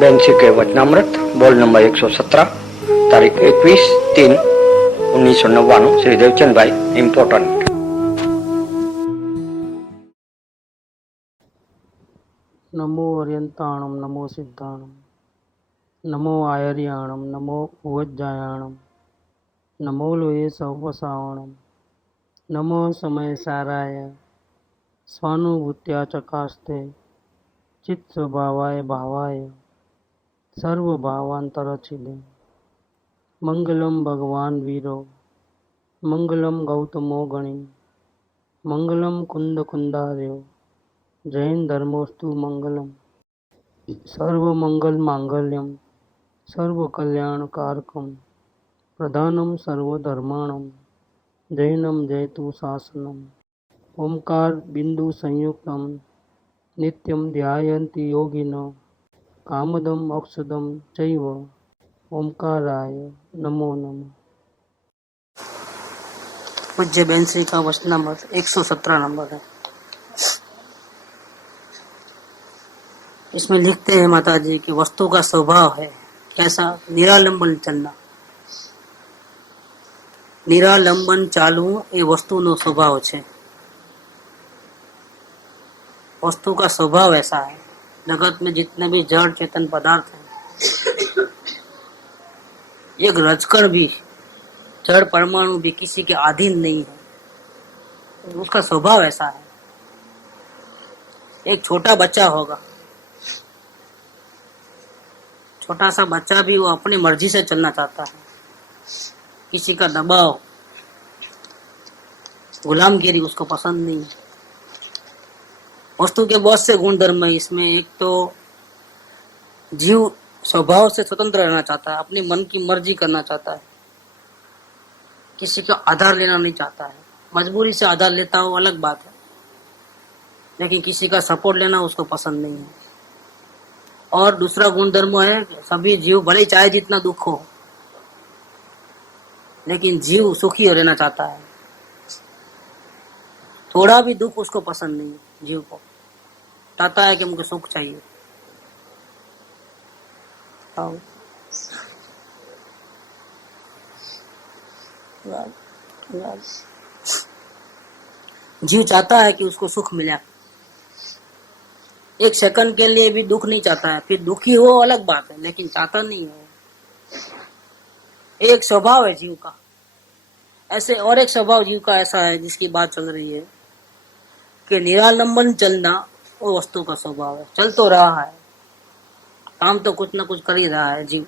बेंसी के वचनामृत बोल नंबर 117 तारीख 21/3/1999 श्री देवचंद भाई इम्पोर्टेंट। नमो अर्यंताणम नमो सिद्धाणम नमो आयर्याणम नमो उवज्जायाणम नमो लोये सवसावणम नमो समय साराय स्वानुभूत्या चकास्ते चित्त स्वभावाय भावाय सर्वभावांतरचिदे मंगलम भगवान वीरो मंगलम गौतमो गणि मंगलम कुंद कुंदार्यो जैन धर्मोस्तु मंगलम सर्व मंगल मांगल्यम सर्व कल्याण कारकम प्रधानम सर्वधर्माणम जैनम जयतु शासनम ओंकार बिंदु संयुक्तम नित्यम ध्यायन्ति योगिनो कामदम अक्षदम चैव ओंकाराय नमो नमः। पूज्य बेंसी का वचनामृत 117 नंबर है। इसमें लिखते हैं माता जी कि वस्तु का स्वभाव है कैसा, निरालंबन चलना। निरालंबन चालू ये वस्तुનો स्वभाव છે। वस्तु का स्वभाव ऐसा है। जगत में जितने भी जड़ चेतन पदार्थ हैं, एक रजकण भी, जड़ परमाणु भी किसी के अधीन नहीं है। उसका स्वभाव ऐसा है। एक छोटा बच्चा होगा, छोटा सा बच्चा भी वो अपनी मर्जी से चलना चाहता है, किसी का दबाव, गुलामगिरी उसको पसंद नहीं है। वस्तु के बहुत से गुण धर्म है इसमें। एक तो जीव स्वभाव से स्वतंत्र रहना चाहता है, अपनी मन की मर्जी करना चाहता है, किसी का आधार लेना नहीं चाहता है। मजबूरी से आधार लेता हो अलग बात है, लेकिन किसी का सपोर्ट लेना उसको पसंद नहीं है। और दूसरा गुण धर्म है, सभी जीव भले चाहे जितना दुख हो, लेकिन जीव सुखी हो रहना चाहता है। थोड़ा भी दुख उसको पसंद नहीं है। जीव को चाहता है कि मुझे सुख चाहिए। जीव चाहता है कि उसको सुख मिले। एक सेकंड के लिए भी दुख नहीं चाहता है। फिर दुखी हो अलग बात है, लेकिन चाहता नहीं है। एक स्वभाव है जीव का ऐसे, और एक स्वभाव जीव का ऐसा है जिसकी बात चल रही है कि निरालंबन चलना वो वस्तु का स्वभाव है। चल तो रहा है, काम तो कुछ ना कुछ कर ही रहा है जीव।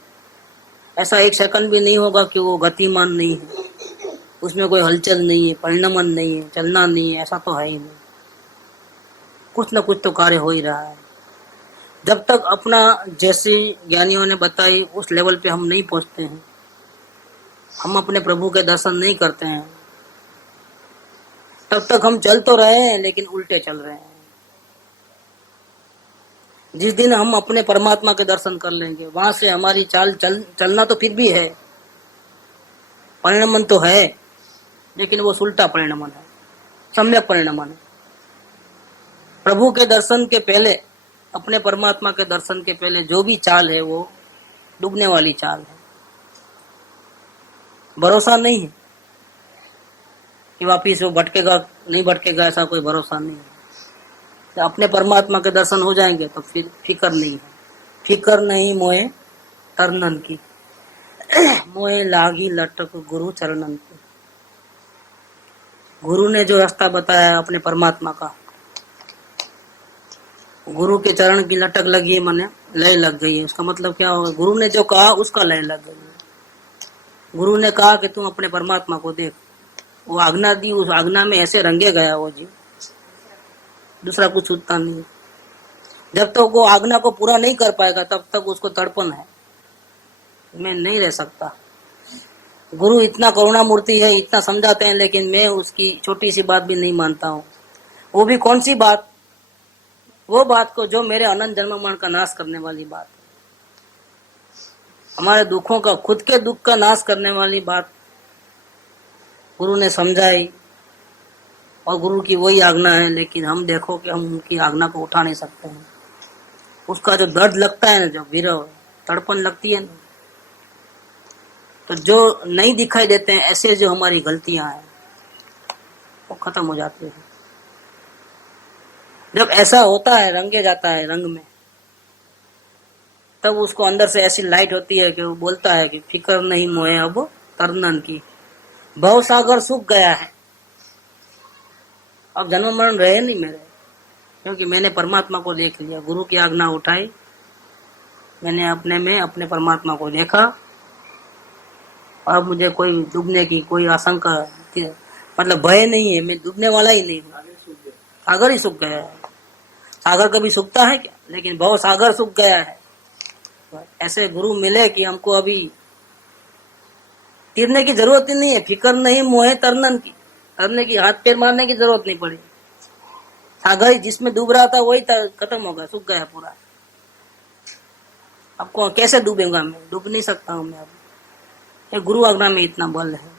ऐसा एक सेकंड भी नहीं होगा कि वो गतिमान नहीं है, उसमें कोई हलचल नहीं है, परिणमन नहीं है, चलना नहीं है, ऐसा तो है ही नहीं। कुछ ना कुछ तो कार्य हो ही रहा है। जब तक अपना, जैसे ज्ञानियों ने बताई, उस लेवल पे हम नहीं पहुंचते हैं, हम अपने प्रभु के दर्शन नहीं करते हैं, तब तक हम चल तो रहे हैं लेकिन उल्टे चल रहे हैं। जिस दिन हम अपने परमात्मा के दर्शन कर लेंगे, वहां से हमारी चलना तो फिर भी है, परिणमन तो है, लेकिन वो उल्टा परिणमन है, सम्यक परिणमन है। प्रभु के दर्शन के पहले, अपने परमात्मा के दर्शन के पहले जो भी चाल है वो डूबने वाली चाल है। भरोसा नहीं है कि वापिस वो भटकेगा नहीं भटकेगा, ऐसा कोई भरोसा नहीं है। तो अपने परमात्मा के दर्शन हो जाएंगे तो फिर फिक्र नहीं है। फिक्र नहीं मोए तरनन की, मोए लागी लटक गुरु चरणन की। गुरु ने जो रास्ता बताया अपने परमात्मा का, गुरु के चरण की लटक लगी है, माने लय लग गई है। उसका मतलब क्या होगा? गुरु ने जो कहा उसका लय लग गई है। गुरु ने कहा कि तुम अपने परमात्मा को देख, वो आज्ञा दी, उस आज्ञा में ऐसे रंगे गया वो जीव, दूसरा कुछ छूटता नहीं। जब तक वो आज्ञा को पूरा नहीं कर पाएगा तब तक उसको तड़पन है, मैं नहीं रह सकता। गुरु इतना करुणा मूर्ति है, इतना समझाते हैं, लेकिन मैं उसकी छोटी सी बात भी नहीं मानता हूँ। वो भी कौन सी बात? वो बात को जो मेरे अनंत जन्म मरण का नाश करने वाली बात है, हमारे दुखों का, खुद के दुख का नाश करने वाली बात गुरु ने समझाई। और गुरु की वही आज्ञा है, लेकिन हम देखो कि हम उनकी आज्ञा को उठा नहीं सकते हैं। उसका जो दर्द लगता है ना, जो विरह तड़पन लगती है ना, तो जो नहीं दिखाई देते हैं ऐसे जो हमारी गलतियां हैं वो खत्म हो जाती है। जब ऐसा होता है, रंगे जाता है रंग में, तब उसको अंदर से ऐसी लाइट होती है कि वो बोलता है कि फिक्र नहीं मोहे अब तरनन की, भव सागर सूख गया है, अब जन्म मरण रहे नहीं मेरे, क्योंकि मैंने परमात्मा को देख लिया, गुरु की आज्ञा उठाई, मैंने अपने में अपने परमात्मा को देखा, अब मुझे कोई डूबने की कोई आशंका मतलब भय नहीं है, मैं डूबने वाला ही नहीं हूँ। सागर ही सूख गया है। सागर कभी सूखता है क्या? लेकिन भव सागर सूख गया है। ऐसे गुरु मिले कि हमको अभी तीरने की जरूरत ही नहीं है, फिक्र नहीं मोहे तरनन की, तरने की हाथ पैर मारने की जरूरत नहीं पड़ी। सागर जिसमें डूब रहा था वही खत्म हो गया, सूख गया पूरा। अब कौन कैसे डूबेगा? मैं डूब नहीं सकता हूँ। मैं अब ये गुरु आज्ञा में इतना बल है।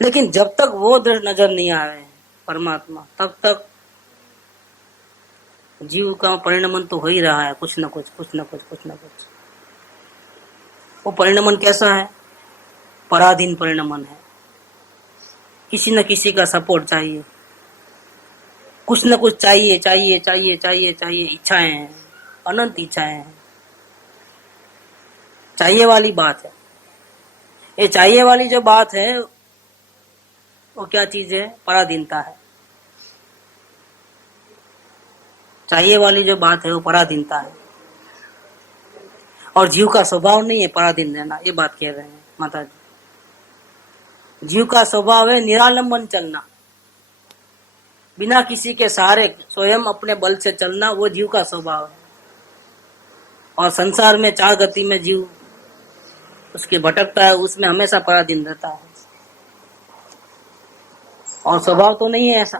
लेकिन जब तक वो दृढ़ नजर नहीं आ रहे हैं परमात्मा, तब तक जीव का परिणमन तो हो ही रहा है, कुछ न कुछ कुछ न कुछ कुछ न कुछ। वो परिणमन कैसा है? पराधीन परिणमन है। किसी न किसी का सपोर्ट चाहिए, कुछ न कुछ चाहिए चाहिए चाहिए चाहिए चाहिए। इच्छाएं हैं, अनंत इच्छाएं हैं। चाहिए वाली बात है। ये चाहिए वाली जो बात है वो क्या चीज है? पराधीनता है। चाहिए वाली जो बात है वो पराधीनता है। और जीव का स्वभाव नहीं है पराधीन रहना, ये बात कह रहे हैं माता जी। जीव का स्वभाव है निरालंबन चलना, बिना किसी के सहारे स्वयं अपने बल से चलना, वो जीव का स्वभाव है। और संसार में चार गति में जीव उसके भटकता है, उसमें हमेशा पराधीन रहता है। और स्वभाव तो नहीं है ऐसा,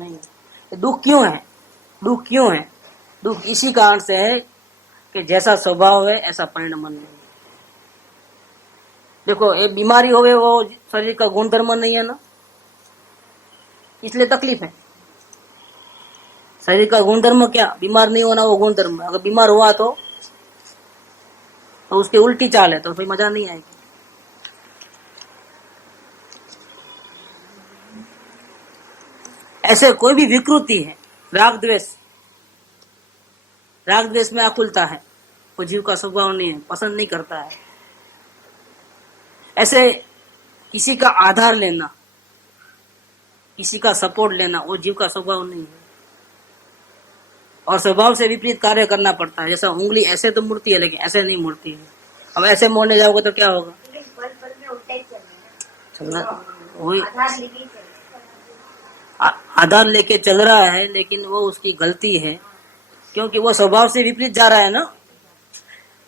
नहीं। दुख क्यों है? दुख क्यों है? दुख इसी कारण से है कि जैसा स्वभाव है ऐसा परिणमन नहीं है। देखो, एक बीमारी होवे वो शरीर का गुण धर्म नहीं है ना, इसलिए तकलीफ है। शरीर का गुण धर्म क्या? बीमार नहीं होना, वो गुण धर्म है। अगर बीमार हुआ तो उसकी उल्टी चाल है, तो फिर मजा नहीं आएगी। ऐसे कोई भी विकृति है, राग द्वेष, राग द्वेष में आकुलता है, वो जीव का स्वभाव नहीं है, पसंद नहीं करता है। ऐसे किसी का आधार लेना, किसी का सपोर्ट लेना, वो जीव का स्वभाव नहीं है। और स्वभाव से विपरीत कार्य करना पड़ता है। जैसा उंगली ऐसे तो मुड़ती है, लेकिन ऐसे नहीं मुड़ती है। अब ऐसे मोड़ने जाओगे तो क्या होगा? वही आधार लेके चल रहा है, लेकिन वो उसकी गलती है, क्योंकि वो स्वभाव से विपरीत जा रहा है ना।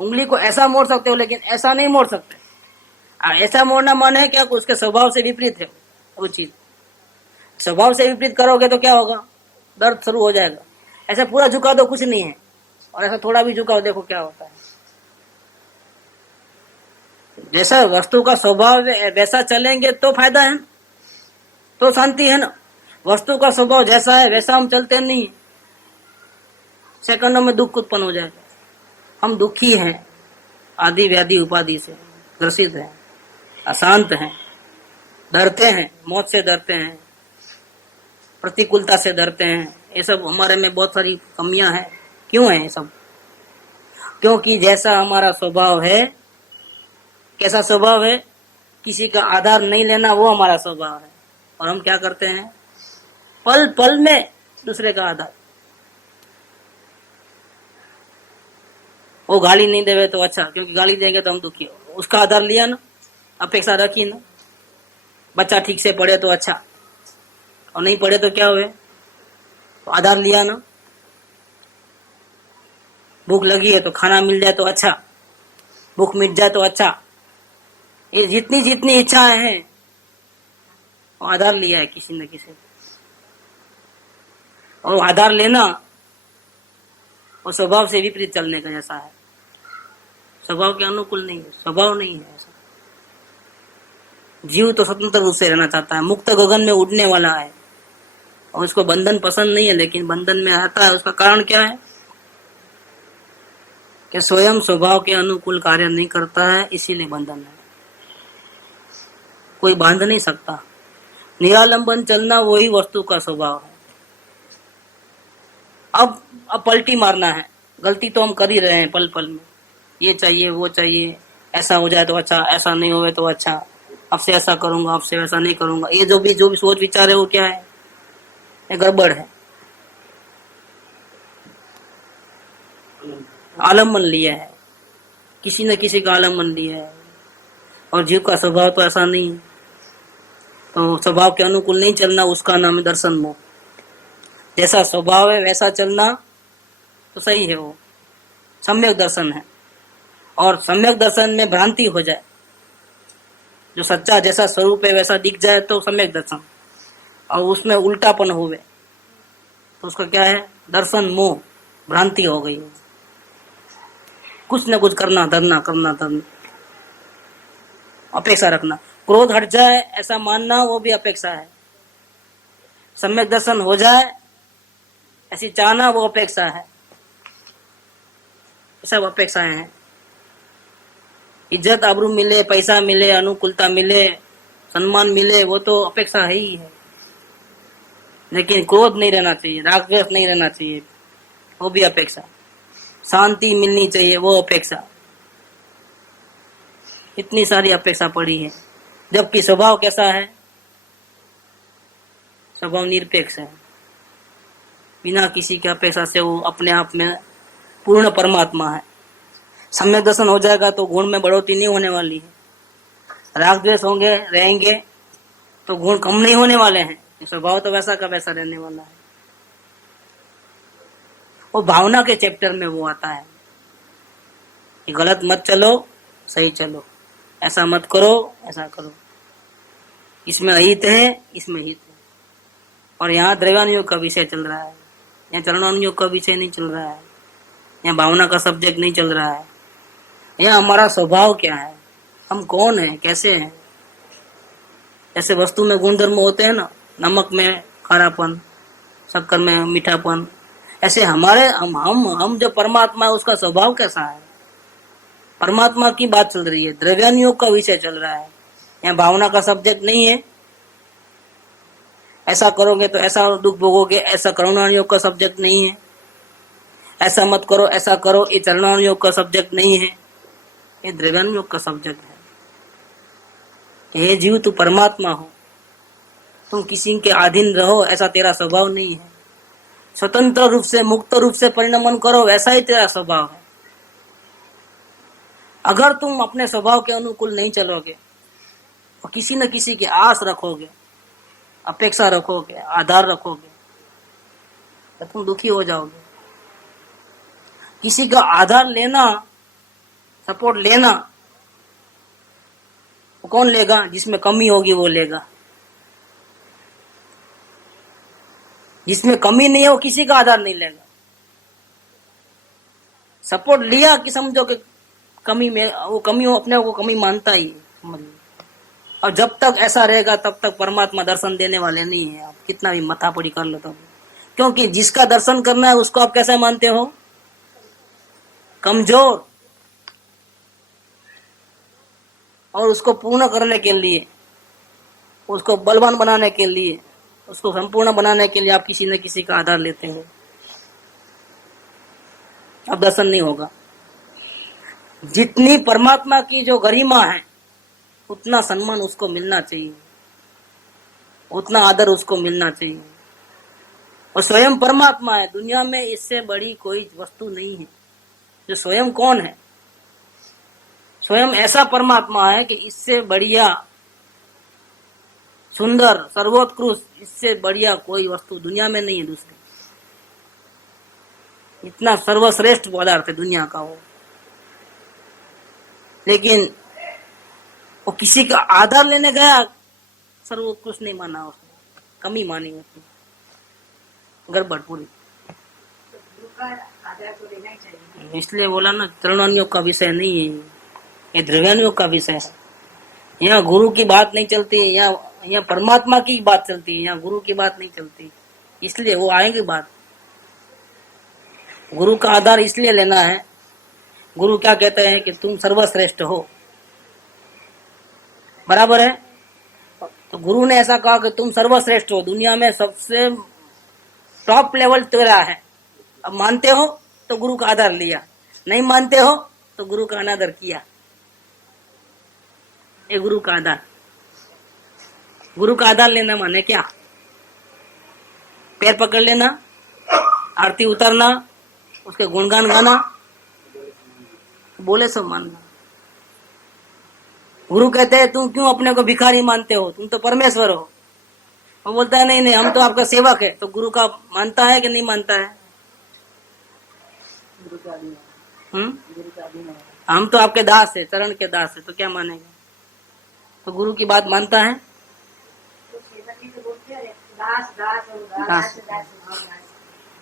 उंगली को ऐसा मोड़ सकते हो, लेकिन ऐसा नहीं मोड़ सकते। ऐसा मोड़ना मन है क्या? उसके स्वभाव से विपरीत है वो चीज। स्वभाव से विपरीत करोगे तो क्या होगा? दर्द शुरू हो जाएगा। ऐसा पूरा झुका दो, कुछ नहीं है, और ऐसा थोड़ा भी झुकाओ, देखो क्या होता है। जैसा वस्तु का स्वभाव वैसा चलेंगे तो फायदा है, तो शांति है ना। वस्तु का स्वभाव जैसा है वैसा हम चलते नहीं, सेकंडों में दुख उत्पन्न हो जाएगा। हम दुखी हैं, आदि व्याधि उपाधि से ग्रसित हैं, अशांत हैं, डरते हैं, मौत से डरते हैं, प्रतिकूलता से डरते हैं। ये सब हमारे में बहुत सारी कमियां हैं। क्यों है ये सब? क्योंकि जैसा हमारा स्वभाव है, कैसा स्वभाव है? किसी का आधार नहीं लेना, वो हमारा स्वभाव है। और हम क्या करते हैं? पल पल में दूसरे का आधार। वो गाली नहीं देवे तो अच्छा, क्योंकि गाली देंगे तो हम दुखी हो। उसका आधार लिया ना, अपेक्षा रखी ना। बच्चा ठीक से पढ़े तो अच्छा, और नहीं पढ़े तो क्या हुए? तो आधार लिया ना। भूख लगी है तो खाना मिल जाए तो अच्छा, भूख मिट जाए तो अच्छा। ये जितनी जितनी इच्छाएं हैं वो आधार लिया है किसी न किसी। और आधार लेना और स्वभाव से विपरीत चलने का जैसा है। स्वभाव के अनुकूल नहीं है, स्वभाव नहीं है ऐसा। जीव तो स्वतंत्र रूप से रहना चाहता है, मुक्त गगन में उड़ने वाला है, और उसको बंधन पसंद नहीं है, लेकिन बंधन में आता है। उसका कारण क्या है कि स्वयं स्वभाव के अनुकूल कार्य नहीं करता है, इसीलिए बंधन है। कोई बांध नहीं सकता। निरालंबन चलना वही वस्तु का स्वभाव है। अब पलटी मारना है। गलती तो हम कर ही रहे हैं पल पल में। ये चाहिए, वो चाहिए, ऐसा हो जाए तो अच्छा, ऐसा नहीं होवे तो अच्छा, अब से ऐसा करूंगा, अब से वैसा नहीं करूंगा। ये जो भी सोच विचार है वो क्या है? ये गड़बड़ है। आलम्बन लिया है, किसी न किसी का आलम्बन लिया है, और जीव का स्वभाव तो ऐसा नहीं है। तो स्वभाव के अनुकूल नहीं चलना, उसका नाम है दर्शन मोह। जैसा स्वभाव है वैसा चलना तो सही है, वो सम्यक दर्शन है। और सम्यक दर्शन में भ्रांति हो जाए, जो सच्चा जैसा स्वरूप है वैसा दिख जाए तो सम्यक दर्शन, और उसमें उल्टापन होवे तो उसका क्या है? दर्शन मोह, भ्रांति हो गई। कुछ न कुछ करना धरना, अपेक्षा रखना। क्रोध हट जाए ऐसा मानना, वो भी अपेक्षा है। सम्यक दर्शन हो जाए ऐसी चाहना, वो अपेक्षा है। सब अपेक्षाएं हैं। इज्जत आबरू मिले, पैसा मिले, अनुकूलता मिले, सम्मान मिले, वो तो अपेक्षा है ही है। लेकिन क्रोध नहीं रहना चाहिए, राग द्वेष नहीं रहना चाहिए, वो भी अपेक्षा। शांति मिलनी चाहिए, वो अपेक्षा। इतनी सारी अपेक्षा पड़ी है। जबकि स्वभाव कैसा है? स्वभाव निरपेक्ष है। बिना किसी की अपेक्षा से वो अपने आप में पूर्ण परमात्मा है। सम्यक दर्शन हो जाएगा तो गुण में बढ़ोतरी नहीं होने वाली है। राग द्वेष होंगे, रहेंगे तो गुण कम नहीं होने वाले हैं। स्वभाव तो वैसा का वैसा रहने वाला है। वो भावना के चैप्टर में वो आता है कि गलत मत चलो, सही चलो, ऐसा मत करो, ऐसा करो, इसमें अहित है, इसमें हित है। और यहाँ द्रव्यानुयोग का विषय चल रहा है, यहाँ चरणानुयोग का विषय नहीं चल रहा है, यहाँ भावना का सब्जेक्ट नहीं चल रहा है। यहाँ हमारा स्वभाव क्या है, हम कौन है, कैसे हैं। ऐसे वस्तु में गुण धर्म होते हैं ना, नमक में खारापन, शक्कर में मीठापन, ऐसे हमारे हम जो परमात्मा है उसका स्वभाव कैसा है। परमात्मा की बात चल रही है, द्रव्यानुयोग का विषय चल रहा है। यहाँ भावना का सब्जेक्ट नहीं है। ऐसा करोगे तो ऐसा दुख भोगोगे, ऐसा करुणानुयोग का सब्जेक्ट नहीं है। ऐसा मत करो, ऐसा करो, ये चरणानुयोग का सब्जेक्ट नहीं है, ये द्रव्यानुयोग का सब्जेक्ट है। हे जीव, तू परमात्मा हो, तुम किसी के अधीन रहो, ऐसा तेरा स्वभाव नहीं है। स्वतंत्र रूप से, मुक्त रूप से परिणमन करो, वैसा ही तेरा स्वभाव है। अगर तुम अपने स्वभाव के अनुकूल नहीं चलोगे और किसी न किसी की आस रखोगे, अपेक्षा रखोगे, आधार रखोगे, तो तुम दुखी हो जाओगे। किसी का आधार लेना, सपोर्ट लेना, वो कौन लेगा? जिसमें कमी होगी वो लेगा। जिसमें कमी नहीं है वो किसी का आधार नहीं लेगा। सपोर्ट लिया कि समझो कि कमी में, वो कमी, वो अपने को कमी मानता ही है। और जब तक ऐसा रहेगा तब तक परमात्मा दर्शन देने वाले नहीं है। आप कितना भी मथापड़ी कर लो तो, क्योंकि जिसका दर्शन करना है उसको आप कैसे मानते हो? कमजोर। और उसको पूर्ण करने के लिए, उसको बलवान बनाने के लिए, उसको संपूर्ण बनाने के लिए आप किसी न किसी का आधार लेते हो। अब दर्शन नहीं होगा। जितनी परमात्मा की जो गरिमा है उतना सम्मान उसको मिलना चाहिए, उतना आदर उसको मिलना चाहिए। और स्वयं परमात्मा है, दुनिया में इससे बड़ी कोई वस्तु नहीं है। जो स्वयं कौन है? स्वयं ऐसा परमात्मा है कि इससे बढ़िया, सुंदर, सर्वोत्कृष्ट, इससे बढ़िया कोई वस्तु दुनिया में नहीं है दूसरी। इतना सर्वश्रेष्ठ पदार्थ है दुनिया का वो। लेकिन वो किसी का आधार लेने गया, सर्वोत्कृष्ट नहीं माना उसने, कमी मानी उसने, गड़बड़ पूरी। इसलिए बोला ना, चरणानुयोग का विषय नहीं है, ये द्रव्यानुयोग का विषय है। यहाँ गुरु की बात नहीं चलती, यहाँ परमात्मा की बात चलती है, यहाँ गुरु की बात नहीं चलती। इसलिए वो आएंगे बात। गुरु का आधार इसलिए लेना है, गुरु क्या कहते हैं कि तुम सर्वश्रेष्ठ हो, बराबर है। तो गुरु ने ऐसा कहा कि तुम सर्वश्रेष्ठ हो, दुनिया में सबसे टॉप लेवल तेरा है। अब मानते हो तो गुरु का आधार लिया, नहीं मानते हो तो गुरु का अनादर किया। ये गुरु का आधार। गुरु का आधार लेना माने क्या? पैर पकड़ लेना, आरती उतारना, उसके गुणगान गाना, बोले सब मानना। गुरु कहते हैं तुम क्यों अपने को भिखारी मानते हो, तुम तो परमेश्वर हो। वो बोलता है नहीं नहीं, हम तो आपका सेवक है। तो गुरु का मानता है कि नहीं मानता है? हम तो आपके दास है, चरण के दास है, तो क्या मानेगा? तो गुरु की बात मानता है?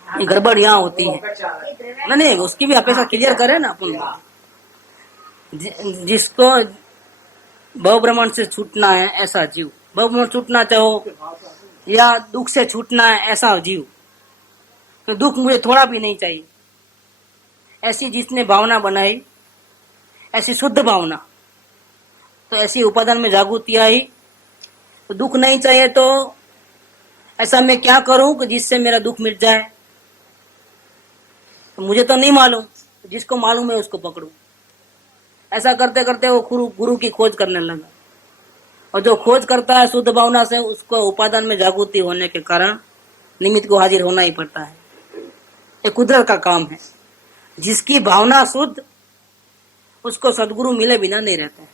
ये गड़बड़ यहाँ होती है। नहीं, उसकी भी अपेक्षा क्लियर करे ना अपन। जिसको भव भ्रमण से छूटना है ऐसा जीव, भव भ्रमण छूटना चाहो या दुख से छूटना है ऐसा जीव, तो दुख मुझे थोड़ा भी नहीं चाहिए, ऐसी जिसने भावना बनाई, ऐसी शुद्ध भावना, तो ऐसी उपादान में जागृति आई। तो दुख नहीं चाहिए तो ऐसा मैं क्या करूं कि जिससे मेरा दुख मिट जाए? तो मुझे तो नहीं मालूम, जिसको मालूम है उसको पकड़ूं। ऐसा करते करते वो गुरु की खोज करने लगा, और जो खोज करता है शुद्ध भावना से, उसको उपादान में जागृति होने के कारण निमित्त को हाजिर होना ही पड़ता है। ये कुदरत का काम है। जिसकी भावना शुद्ध, उसको सदगुरु मिले बिना नहीं रहते हैं।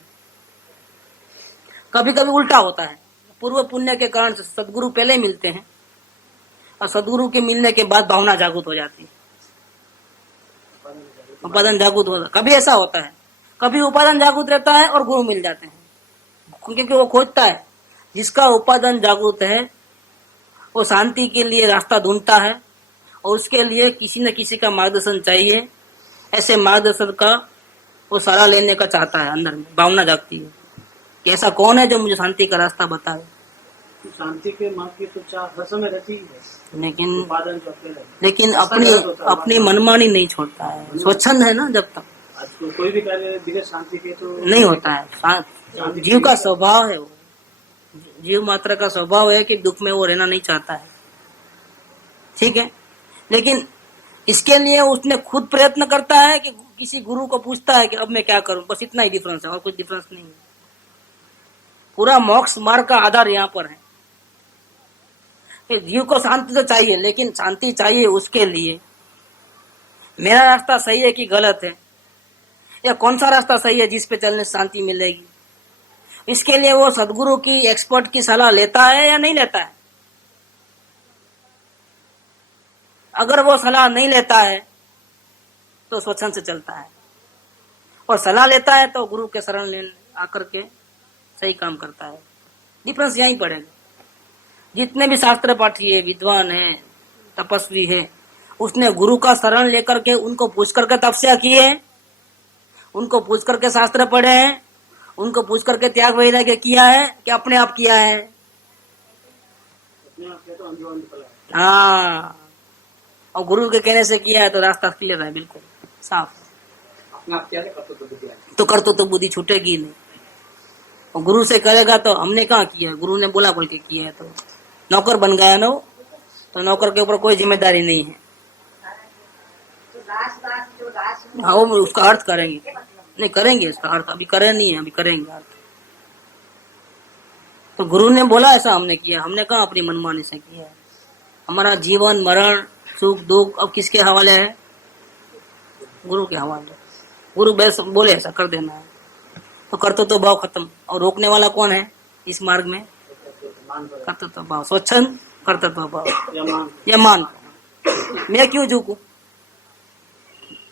कभी कभी उल्टा होता है, पूर्व पुण्य के कारण सदगुरु पहले मिलते हैं और सदगुरु के मिलने के बाद भावना जागृत हो जाती है, उपादान जागृत होता है। कभी ऐसा होता है, कभी उपादान जागृत रहता है और गुरु मिल जाते हैं, क्योंकि वो खोजता है। जिसका उपादान जागृत है वो शांति के लिए रास्ता ढूंढता है, और उसके लिए किसी न किसी का मार्गदर्शन चाहिए। ऐसे मार्गदर्शन का वो सहारा लेने का चाहता है, अंदर में भावना जागती है कि ऐसा कौन है जो मुझे शांति का रास्ता बताए। शांति के मार्ग की तो चाह हर समय रहती है, लेकिन अपनी मनमानी नहीं छोड़ता है, स्वच्छंद है ना। जब तक कोई भी कार्य बिना शांति के तो नहीं होता है। जीव का स्वभाव है, वो जीव मात्र का स्वभाव है कि दुख में वो रहना नहीं चाहता है, ठीक है। लेकिन इसके लिए उसने खुद प्रयत्न करता है कि किसी गुरु को पूछता है कि अब मैं क्या करूं। बस इतना ही डिफरेंस है, और कुछ डिफरेंस नहीं है। पूरा मोक्ष मार्ग का आधार यहाँ पर है। जीव को शांति तो चाहिए, लेकिन शांति चाहिए उसके लिए मेरा रास्ता सही है कि गलत है, या कौन सा रास्ता सही है जिस पे चलने से शांति मिलेगी। इसके लिए वो सदगुरु की, एक्सपर्ट की सलाह लेता है या नहीं लेता है। अगर वो सलाह नहीं लेता है तो स्वच्छंद से चलता है, और सलाह लेता है तो गुरु के शरण ले आकर के सही काम करता है। डिफरेंस यहीं पड़ेगा। जितने भी शास्त्र पाठी है, विद्वान है, तपस्वी है, उसने गुरु का शरण लेकर के उनको पूछ करके तपस्या की है, उनको पूछ करके शास्त्र पढ़े हैं, उनको पूछ करके त्याग वैराग्य किया है कि अपने आप किया है? हाँ, और गुरु के कहने से किया है तो रास्ता क्लियर है, बिल्कुल साफ। तो करतो तो बुद्धि छूटेगी नहीं। और गुरु से करेगा तो हमने कहाँ किया, गुरु ने बोला बोल के किया है। तो नौकर बन गया ना, तो नौकर के ऊपर कोई जिम्मेदारी नहीं है। हाँ, वो उसका अर्थ करेंगे, नहीं करेंगे उसका अर्थ, अभी करे नहीं है, अभी करेंगे अर्थ। तो गुरु ने बोला ऐसा हमने किया, हमने कहा अपनी मनमानी से किया है। हमारा जीवन मरण सुख दुख अब किसके हवाले है? गुरु के हवाले। गुरु बोले ऐसा कर देना है, तो कर्तव्य भाव खत्म। और रोकने वाला कौन है इस मार्ग में? कर्तव्य भाव, स्वच्छंद कर्तव्य भाव या मान। मैं क्यों झुकूं?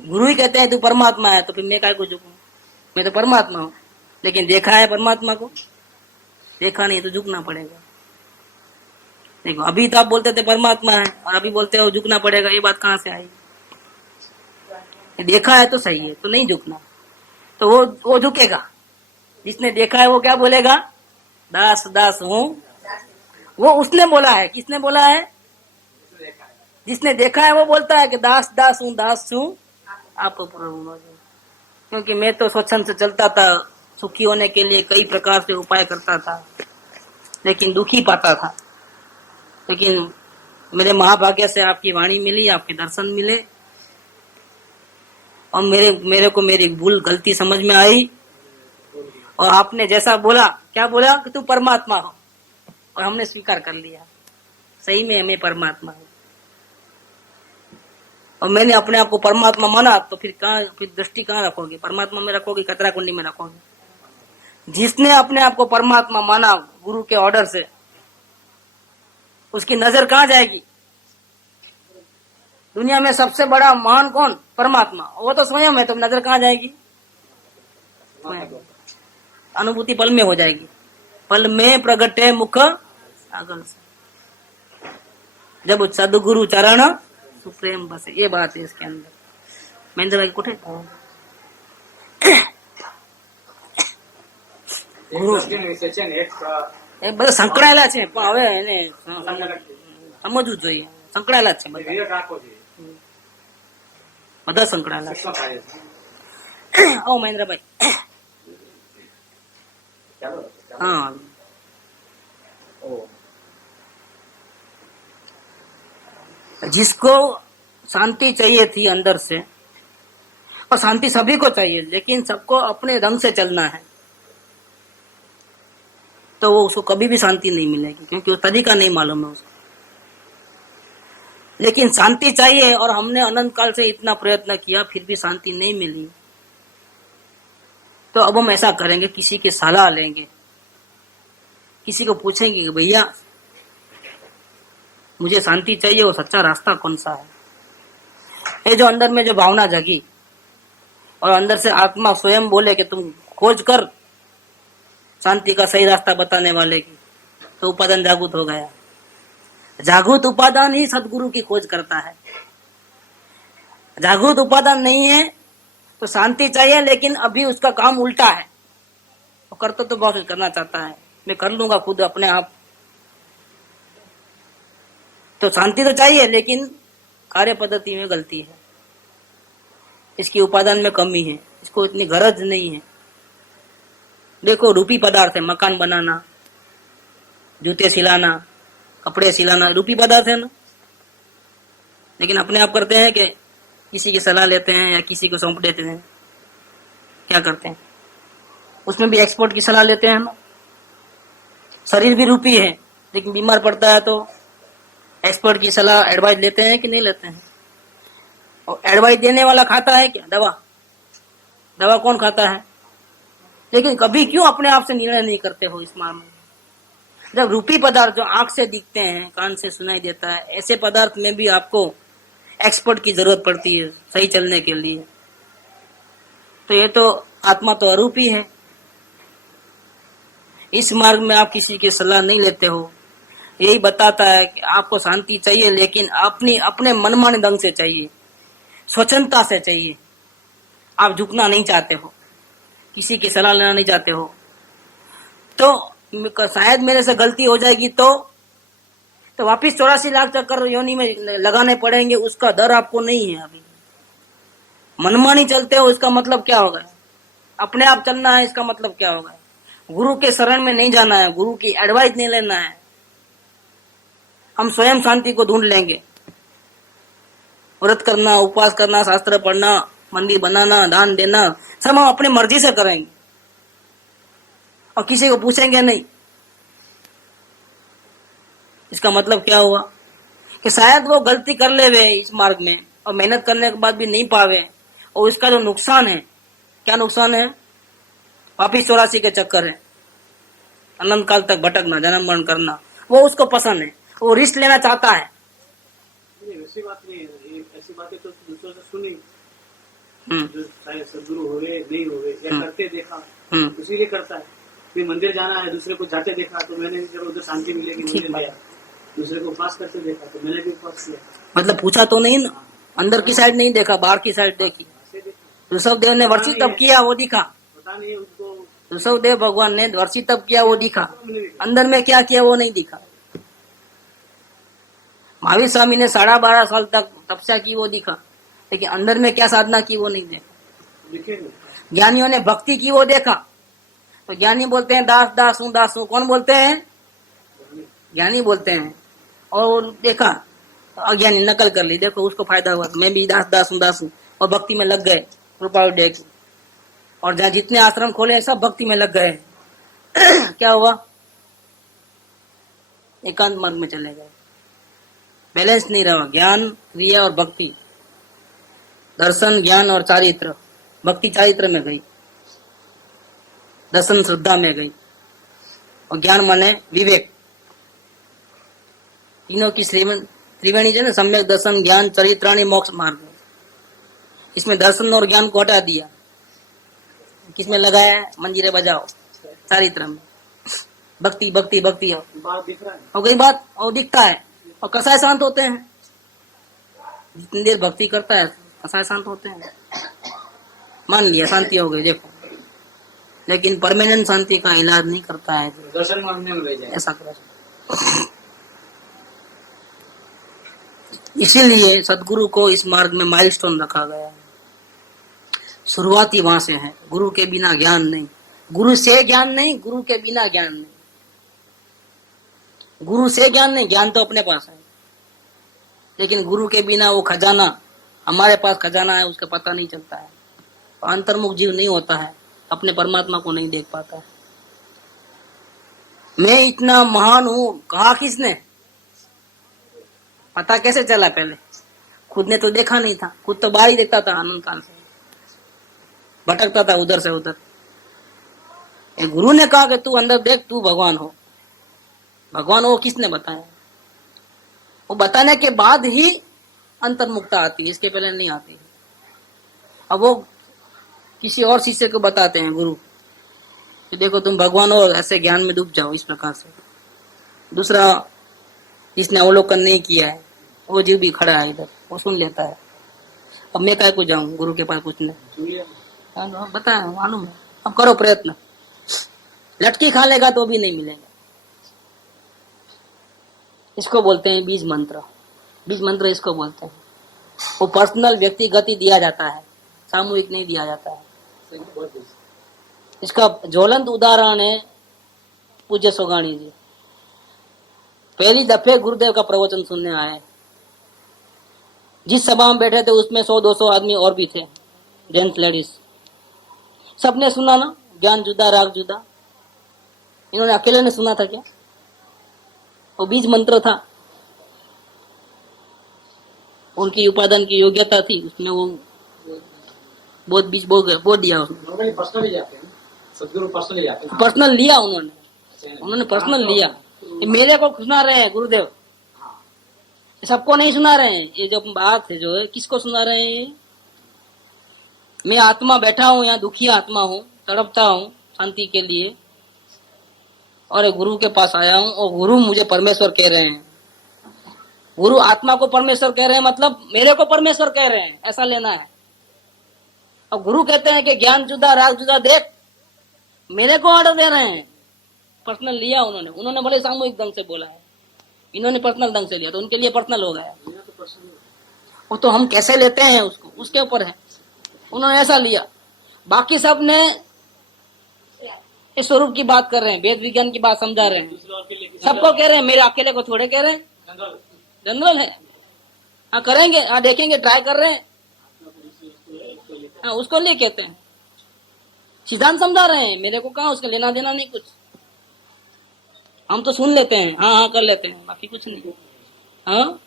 गुरु ही कहते हैं तू परमात्मा है, तो फिर मैं काय को झुकूं? मैं तो परमात्मा हूँ। लेकिन देखा है परमात्मा को? देखा नहीं तो झुकना पड़ेगा। देखो, अभी तो आप बोलते थे परमात्मा है और अभी बोलते हो झुकना पड़ेगा। ये बात कहाँ से आई? देखा है तो सही है, तो नहीं झुकना। तो वो झुकेगा। जिसने देखा है वो क्या बोलेगा? दास दास हूँ। वो उसने बोला है। किसने बोला है? जिसने देखा है वो बोलता है कि दास दास हूँ आप प्रभु हो जाओ। क्योंकि मैं तो स्वच्छंद से चलता था, सुखी होने के लिए कई प्रकार से उपाय करता था, लेकिन दुखी पाता था। लेकिन मेरे महाभाग्य से आपकी वाणी मिली, आपके दर्शन मिले, और मेरे को मेरी भूल गलती समझ में आई, और आपने जैसा बोला, क्या बोला कि तू परमात्मा हो, और हमने स्वीकार कर लिया, सही में मैं परमात्मा हूँ। और मैंने अपने आप को परमात्मा माना, तो फिर दृष्टि कहाँ रखोगे? परमात्मा में रखोगे, कतरा कुंडी में रखोगे? जिसने अपने आप को परमात्मा माना गुरु के ऑर्डर से, उसकी नजर कहाँ जाएगी? दुनिया में सबसे बड़ा महान कौन? परमात्मा, वो तो स्वयं है, तो नजर कहाँ जाएगी? अनुभूति पल में हो जाएगी। पल में प्रगटे मुख अगल से, जब सदगुरु चरण सुप्रेम बसे, ये बात है इसके अंदर। महेंद्र भाई कुठे એ બધા સંકળાયેલા છે, પણ હવે એને સમજવું જોઈએ, સંકળાયેલા જ છે બધા સંકળાયેલા છે। ઓ મહેન્દ્રભાઈ, हाँ, जिसको शांति चाहिए थी अंदर से, और शांति सभी को चाहिए, लेकिन सबको अपने रंग से चलना है, तो वो उसको कभी भी शांति नहीं मिलेगी, क्योंकि वो तरीका नहीं मालूम है उसको। लेकिन शांति चाहिए, और हमने अनंत काल से इतना प्रयत्न किया, फिर भी शांति नहीं मिली, तो अब हम ऐसा करेंगे, किसी की सलाह लेंगे, किसी को पूछेंगे कि भैया मुझे शांति चाहिए, वो सच्चा रास्ता कौन सा है? ये जो अंदर में जो भावना जगी, और अंदर से आत्मा स्वयं बोले कि तुम खोज कर शांति का सही रास्ता बताने वाले की, तो उपादान जागृत हो गया। जागृत उपादान ही सदगुरु की खोज करता है। जागृत उपादान नहीं है तो शांति चाहिए, लेकिन अभी उसका काम उल्टा है, वो करता तो बहुत कुछ करना चाहता है, मैं कर लूंगा खुद अपने आप। तो शांति तो चाहिए, लेकिन कार्य पद्धति में गलती है, इसकी उपादान में कमी है, इसको इतनी गरज नहीं है। देखो, रूपी पदार्थ है, मकान बनाना, जूते सिलाना, कपड़े सिलाना, रूपी पदार्थ है ना। लेकिन अपने आप करते हैं कि किसी की सलाह लेते हैं या किसी को सौंप देते हैं। क्या करते हैं? उसमें भी एक्सपर्ट की सलाह लेते हैं ना। शरीर भी रूपी है, लेकिन बीमार पड़ता है तो एक्सपर्ट की सलाह, एडवाइस लेते हैं कि नहीं लेते हैं? और एडवाइस देने वाला खाता है क्या? दवा कौन खाता है? लेकिन कभी क्यों अपने आप से निर्णय नहीं करते हो इस मामले में? जब रूपी पदार्थ जो आंख से दिखते हैं, कान से सुनाई देता है, ऐसे पदार्थ में भी आपको एक्सपर्ट की जरूरत पड़ती है सही चलने के लिए, तो ये तो आत्मा तो अरूपी है। इस मार्ग में आप किसी की सलाह नहीं लेते हो। यही बताता है कि आपको शांति चाहिए, लेकिन अपने मनमाने ढंग से चाहिए, स्वच्छंदता से चाहिए। आप झुकना नहीं चाहते हो, किसी की सलाह लेना नहीं चाहते हो, तो शायद मेरे से गलती हो जाएगी तो वापिस 84 लाख चक्कर योनि में लगाने पड़ेंगे, उसका डर आपको नहीं है। अभी मनमानी चलते हो, इसका मतलब क्या होगा? अपने आप चलना है, इसका मतलब क्या होगा? गुरु के शरण में नहीं जाना है, गुरु की एडवाइस नहीं लेना है। हम स्वयं शांति को ढूंढ लेंगे। व्रत करना, उपवास करना, शास्त्र पढ़ना, मंदिर बनाना, दान देना, सब हम अपनी मर्जी से करेंगे और किसी को पूछेंगे नहीं। इसका मतलब क्या हुआ कि शायद वो गलती कर ले वे इस मार्ग में, और मेहनत करने के बाद भी नहीं पावे, और इसका जो नुकसान है, क्या नुकसान है? वापिस 84 के चक्कर है, अनंत काल तक भटकना, जन्म मरण करना, वो उसको पसंद है, वो रिस्क लेना चाहता है। वैसी बात नहीं है, ऐसी बातें तो दूसरों से सुनी, जो चाहे सदगुरु हो गए नहीं हो गए, या करते देखा इसीलिए करता है। फिर मंदिर जाना है, दूसरे को जाते देखा तो मैंने जब उधर शांति मिलेगी मंदिर गया, दूसरे को उपवास करते देखा तो मैंने भी उपवास किया। मतलब पूछा तो नहीं ना, अंदर की साइड नहीं देखा, बाहर की साइड देखी। ऋषभ देव ने वर्षी तब किया, वो दिखा। पता नहीं उनको, ऋषभ देव भगवान ने वर्षी तब किया, वो दिखा। अंदर में क्या किया वो नहीं दिखा। महावीर स्वामी ने 12.5 साल तक तपस्या की, वो दिखा, लेकिन अंदर में क्या साधना की वो नहीं देखा। ज्ञानियों ने भक्ति की वो देखा। तो ज्ञानी बोलते हैं दास दास हूँ, दास हूँ। कौन बोलते हैं? ज्ञानी बोलते हैं। और देखा तो अज्ञानी नकल कर ली, देखो उसको फायदा हुआ, तो मैं भी दास दास हूँ, दास हूँ, और भक्ति में लग गए। कृपाल देख, और जहाँ जितने आश्रम खोले सब भक्ति में लग गए। क्या हुआ? एकांत मार्ग में चले गए। बैलेंस नहीं रहा। ज्ञान, क्रिया और भक्ति, दर्शन, ज्ञान और चारित्र। भक्ति चारित्र में गई, दर्शन श्रद्धा में गई, और ज्ञान माने विवेक। तीनों की त्रिवेणी जो ना, सम्यक दर्शन, ज्ञान, चरित्राणी, मोक्ष मार्ग। इसमें दर्शन और ज्ञान को हटा दिया, किसमें लगाया है? मंजीरे बजाओ, चारित्र में। भक्ति भक्ति भक्ति हो गई बात, और दिखता है। और कसाय शांत होते हैं, जितनी देर भक्ति करता है कसाय शांत होते हैं। मान लिया शांति हो गई, देखो, लेकिन परमानेंट शांति का इलाज नहीं करता है, दर्शन मानने में रह जाए ऐसा कर। इसीलिए सदगुरु को इस मार्ग में माइलस्टोन रखा गया है। शुरुआती वहां से है। गुरु के बिना ज्ञान नहीं, गुरु से ज्ञान नहीं, गुरु के बिना ज्ञान नहीं। गुरु से ज्ञान नहीं, ज्ञान तो अपने पास है, लेकिन गुरु के बिना वो खजाना, हमारे पास खजाना है, उसका पता नहीं चलता है। अंतर्मुख जीव नहीं होता है, अपने परमात्मा को नहीं देख पाता है। मैं इतना महान हूं कहा किसने? पता कैसे चला? पहले खुद ने तो देखा नहीं था, खुद तो बाहर ही देखता था, आनंद काल से भटकता था उधर से उधर। गुरु ने कहा कि तू अंदर देख, तू भगवान हो। भगवान वो किसने बताया? वो बताने के बाद ही अंतर्मुक्ता आती है, इसके पहले नहीं आती। अब वो किसी और शिष्य को बताते हैं गुरु कि देखो तुम भगवान हो, ऐसे ज्ञान में डूब जाओ इस प्रकार से। दूसरा जिसने अवलोकन नहीं किया है वो जीव भी खड़ा है इधर, वो सुन लेता है। अब मैं काय को जाऊं गुरु के पास पूछने? बताया मालूम है। अब करो प्रयत्न, लटकी खा लेगा तो भी नहीं मिलेगा। इसको बोलते हैं बीज मंत्र। बीज मंत्र इसको बोलते हैं। वो पर्सनल व्यक्तिगत ही दिया जाता है, सामूहिक नहीं दिया जाता है। इसका ज्वलंत उदाहरण है पूज्य सोगाणी जी। पहली दफे गुरुदेव का प्रवचन सुनने आए। जिस सभा में बैठे थे उसमें 100-200 आदमी और भी थे, जेंट्स लेडीज। सबने सुना ना, ज्ञान जुदा राग जुदा। इन्होंने अकेले ने सुना था क्या? वो बीज मंत्र था, उनकी उपादान की योग्यता थी, उसमें वो बहुत बीज बो दिया उसने। पर्सनल लिया उन्होंने पर्सनल लिया। तो मेरे को सुना रहे हैं गुरुदेव, सबको नहीं सुना रहे हैं। ये जो बात है जो है, किसको सुना रहे हैं? मैं आत्मा बैठा हूँ यहाँ, दुखी आत्मा हूँ, तड़पता हूँ शांति के लिए, और गुरु के पास आया हूँ, और गुरु मुझे परमेश्वर कह रहे हैं। गुरु आत्मा को परमेश्वर कह रहे हैं, मतलब मेरे को परमेश्वर कह रहे हैं, ऐसा लेना है। और गुरु कहते हैं कि ज्ञान जुदा राग जुदा देख, मेरे को ऑर्डर दे रहे हैं। पर्सनल लिया उन्होंने बड़े सामूहिक ढंग से बोला है, इन्होंने पर्सनल ढंग से लिया, तो उनके लिए पर्सनल हो गया। वो तो हम कैसे लेते हैं उसको, उसके ऊपर है। उन्होंने ऐसा लिया। बाकी सब ने इस स्वरूप की बात कर रहे हैं, वेद विज्ञान की बात समझा रहे हैं, सबको कह रहे हैं। मेरे अकेले को थोड़े कह रहे हैं, जनरल है। हाँ करेंगे, हाँ देखेंगे, ट्राई कर रहे हैं, हाँ उसको ले कहते हैं। सिद्धांत समझा रहे हैं, मेरे को कहा उसका लेना देना नहीं कुछ। हम तो सुन लेते हैं, हाँ हाँ कर लेते हैं, बाकी कुछ नहीं। हाँ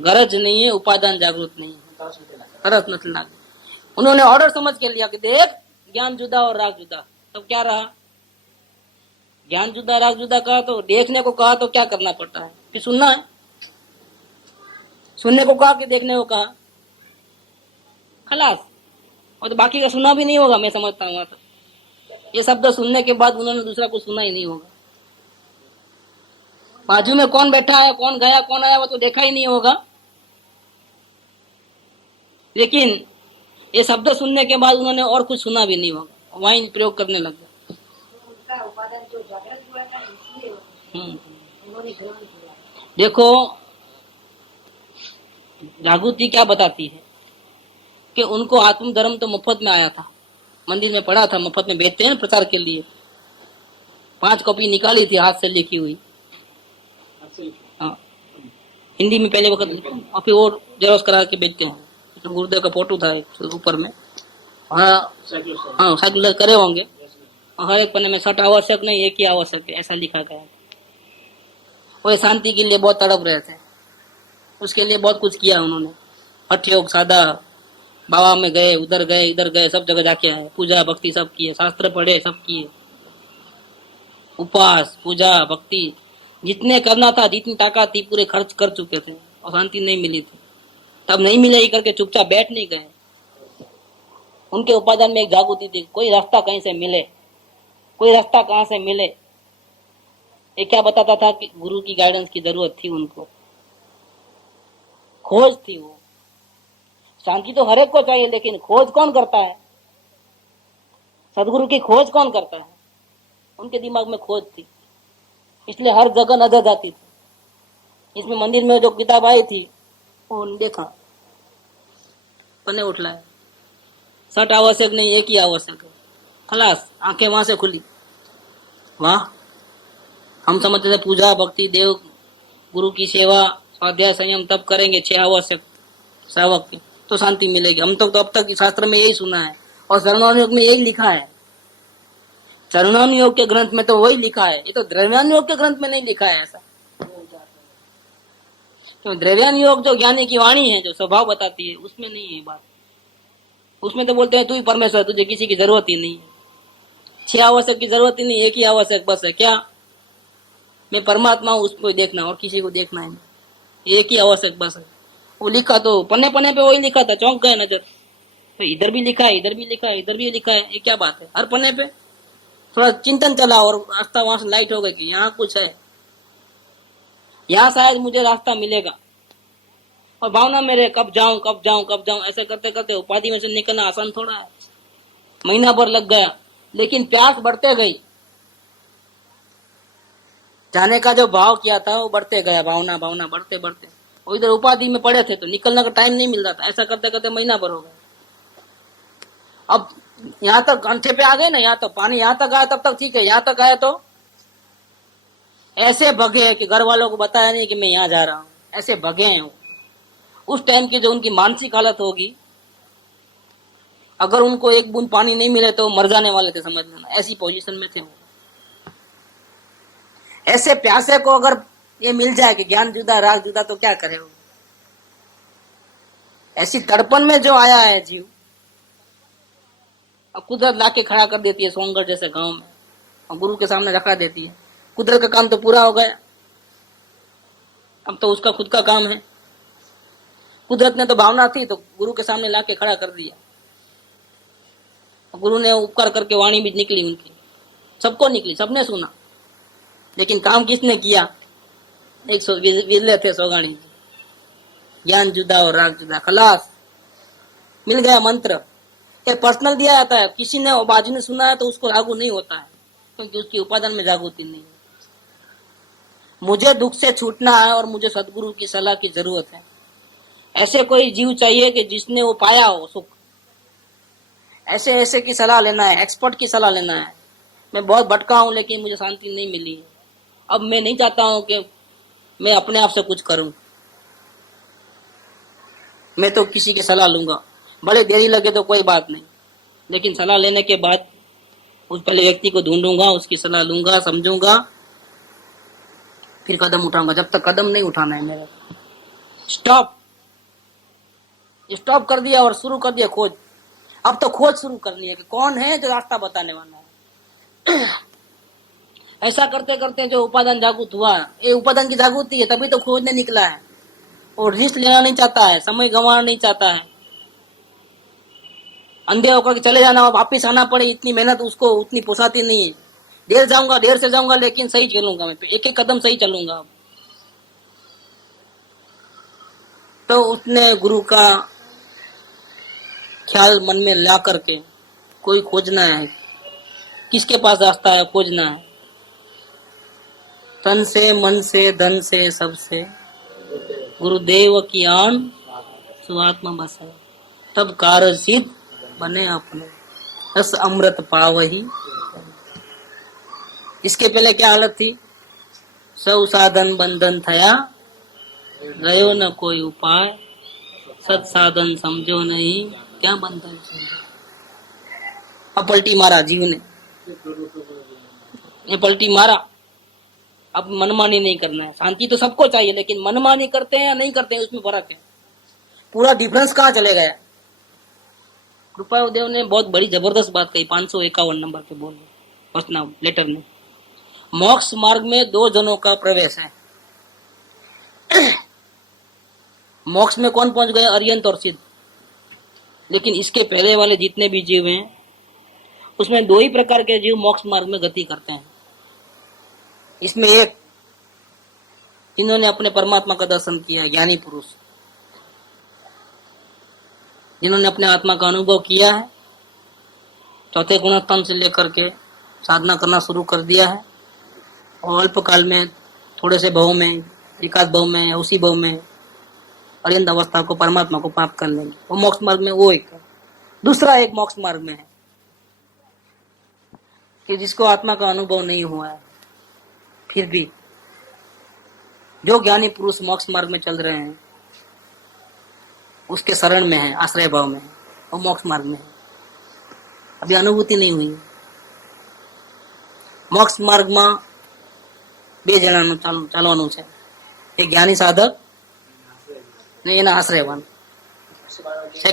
गरज नहीं है, उपादान जागृत नहीं है, तरस न लागे। उन्होंने ऑर्डर समझ के लिया कि देख ज्ञान जुदा और राग जुदा। तब क्या रहा? ज्ञान जुदा राग जुदा कहा तो देखने को कहा, तो क्या करना पड़ता है? फिर सुनना है। सुनने को कहा कि देखने को कहा, खलास। और तो बाकी का सुना भी नहीं होगा, मैं समझता हूँ। तो ये शब्द सुनने के बाद उन्होंने दूसरा कुछ सुना ही नहीं होगा। बाजू में कौन बैठा है, कौन गया, कौन आया, वो तो देखा ही नहीं होगा। लेकिन ये शब्द सुनने के बाद उन्होंने और कुछ सुना भी नहीं होगा, वहीं प्रयोग करने लग गए। देखो जागृति क्या बताती है कि उनको आत्म धर्म तो मुफ्त में आया था, मंदिर में पढ़ा था, मुफ्त में बेचते हैं प्रचार के लिए। 5 कॉपी निकाली थी हाथ से लिखी हुई, हाँ, हिंदी में पहले वक्त, और फिर वो जेरोक्स करा के बेचते हैं। तो गुरुदेव का फोटो था ऊपर में, हाँ साइकिल करे होंगे। हर एक पन्ने में 60 आवश्यक नहीं, एक ही आवश्यक है, ऐसा लिखा गया। वो शांति के लिए बहुत तड़प रहे थे, उसके लिए बहुत कुछ किया उन्होंने। हठ योग साधा, बाबा में गए, उधर गए, इधर गए, सब जगह जाके आए, पूजा भक्ति सब किए, शास्त्र पढ़े, सब किए, उपवास पूजा भक्ति जितने करना था, जितनी ताकत थी, पूरे खर्च कर चुके थे और शांति नहीं मिली थी। तब नहीं मिलेगी करके चुपचाप बैठ नहीं गए। उनके उपादान में एक जागृति थी, कोई रास्ता कहीं से मिले, कोई रास्ता कहाँ से मिले। ये क्या बताता था कि गुरु की गाइडेंस की जरूरत थी उनको, खोज थी। वो शांति तो हर एक को चाहिए, लेकिन खोज कौन करता है? सदगुरु की खोज कौन करता है? उनके दिमाग में खोज थी, इसलिए हर जगह नजर जाती थी। इसमें मंदिर में जो किताब आई थी वो देखा, पन्ने उठलाए, 60 आवश्यक नहीं, एक ही आवश्यक है, खलास, आंखें वहां से खुली। वाह, हम समझते थे पूजा भक्ति देव गुरु की सेवा स्वाध्याय संयम तब करेंगे 6 आवश्यक श्रावक के तो शांति मिलेगी। हम तो अब तक शास्त्र में यही सुना है और चरणानुयोग में यही लिखा है। चरणानुयोग के ग्रंथ में तो वही लिखा है, ये तो द्रव्यानुयोग के ग्रंथ में नहीं लिखा है ऐसा। तो द्रव्यानुयोग जो ज्ञानी की वाणी है, जो स्वभाव बताती है, उसमें नहीं है बात। उसमें तो बोलते हैं तू ही परमेश्वर, तुझे किसी की जरूरत ही नहीं है, 6 आवश्यक की जरूरत ही नहीं, एक ही आवश्यक बस है। क्या? मैं परमात्मा हूँ, उसको देखना और किसी को देखना है, एक ही आवश्यक बस है। वो लिखा तो पन्ने पन्ने पे वही लिखा था, चौंक गए नजर, तो इधर भी लिखा है, इधर भी लिखा है, इधर भी लिखा है, ये क्या बात है? हर पन्ने पे थोड़ा चिंतन चला और रास्ता वहां से लाइट हो गई कि यहाँ कुछ है, यहाँ शायद मुझे रास्ता मिलेगा। और भावना मेरे कब जाऊं कब जाऊं कब जाऊं, ऐसे करते करते उपाधि में से निकलना आसान थोड़ा है। महीना भर लग गया, लेकिन प्यास बढ़ते गई, जाने का जो भाव किया था वो बढ़ते गया, भावना भावना बढ़ते बढ़ते। और इधर उपाधि में पड़े थे तो निकलने का टाइम नहीं मिल रहा था, ऐसा करते करते महीना भर हो गया। अब यहाँ तक अंठे पे आ गए ना, यहाँ तो पानी यहाँ तक आया तब तक ठीक है, यहाँ तक आया तो ऐसे भगे कि घर वालों को बताया नहीं कि मैं यहाँ जा रहा हूँ, ऐसे भगे हैं। उस टाइम की जो उनकी मानसिक हालत होगी, अगर उनको एक बूंद पानी नहीं मिले तो मर जाने वाले थे, समझ लेना, ऐसी पोजीशन में थे वो। ऐसे प्यासे को अगर ये मिल जाए कि ज्ञान जुदा राग जुदा, तो क्या करे वो? ऐसी तड़पन में जो आया है जीव, अब कुदरत लाके खड़ा कर देती है सोनगढ़ जैसे गांव में, और गुरु के सामने रखा देती है। कुदरत का काम तो पूरा हो गया, अब तो उसका खुद का काम है। कुदरत ने तो भावना थी तो गुरु के सामने लाके खड़ा कर दिया, गुरु ने उपकार करके वाणी भी निकली उनकी, सबको निकली, सबने सुना, लेकिन काम किसने किया? 100 विरले थे सौगाणी जी, ज्ञान जुदा और राग जुदा, खलास, मिल गया मंत्र। एक पर्सनल दिया जाता है, किसी ने बाजू ने सुना है तो उसको लागू नहीं होता है, क्योंकि उसकी उपादान में जागृति नहीं है। मुझे दुख से छूटना है और मुझे सदगुरु की सलाह की जरूरत है। ऐसे कोई जीव चाहिए कि जिसने वो पाया हो सुख, ऐसे ऐसे की सलाह लेना है, एक्सपर्ट की सलाह लेना है। मैं बहुत भटका हूं लेकिन मुझे शांति नहीं मिली, अब मैं नहीं चाहता हूं कि मैं अपने आप से कुछ करूं, मैं तो किसी की सलाह लूंगा, बड़े देरी लगे तो कोई बात नहीं, लेकिन सलाह लेने के बाद उस पहले व्यक्ति को ढूंढूंगा, उसकी सलाह लूंगा, समझूंगा, फिर कदम उठाऊंगा। जब तक कदम नहीं उठाना है मेरा, स्टॉप कर दिया और शुरू कर दिया खोज। अब तो खोज शुरू करनी है कि कौन है जो रास्ता बताने वाला है। ऐसा करते करते जो उपादान जागृत हुआ, ये उपादान की जागृति है, तभी तो खोजने निकला है। और रिस्क लेना नहीं चाहता है, समय गंवाना नहीं चाहता है, अंधे होकर के चले जाना और वापिस आना पड़े, इतनी मेहनत उसको उतनी पोसाती नहीं है। देर से जाऊंगा लेकिन सही चलूंगा, मैं एक एक कदम सही चलूंगा। तो उसने गुरु का ख्याल मन में ला करके कोई खोजना है, किसके पास रास्ता है खोजना है। तन से मन से धन से सबसे गुरुदेव की आन सुआत्मा बसाए, तब कार सिद्ध बने अपने, रस अमृत पावही। इसके पहले क्या हालत थी? सब साधन बंधन थया, गयो न कोई उपाय, सत साधन समझो नहीं, क्या बंधन समझो। अब पलटी मारा जीव ने, ये पलटी मारा। अब मनमानी नहीं करना है। शांति तो सबको चाहिए, लेकिन मनमानी करते हैं या नहीं करते हैं उसमें फर्क है। पूरा डिफरेंस कहाँ चले गया। कृपादेव ने बहुत बड़ी जबरदस्त बात कही 551 नंबर पे बोल रहे लेटर में। मोक्ष मार्ग में दो जनों का प्रवेश है। मोक्ष में कौन पहुंच गए? अरियंत और सिद्ध। लेकिन इसके पहले वाले जितने भी जीव हैं उसमें दो ही प्रकार के जीव मोक्ष मार्ग में गति करते हैं। इसमें एक, जिन्होंने अपने परमात्मा का दर्शन किया, ज्ञानी पुरुष, जिन्होंने अपने आत्मा का अनुभव किया है, चौथे गुणस्थान से लेकर के साधना करना शुरू कर दिया है, और अल्प काल में थोड़े से भाव में, एकाध भाव में, उसी भाव में अरियंत अवस्था को, परमात्मा को प्राप्त कर लेंगे। वो मोक्ष मार्ग में वो एक है। दूसरा एक मोक्ष मार्ग में है कि जिसको आत्मा का अनुभव नहीं हुआ है, फिर भी जो ज्ञानी पुरुष मोक्ष मार्ग में चल रहे हैं उसके शरण में है, आश्रय भाव में है, वो मोक्ष मार्ग में है। अभी अनुभूति नहीं हुई। मोक्ष मार्ग में બે જણાનું ચાલવાનું છે, એક જ્ઞાની સાધક ને એના આશ્રયવાન છે।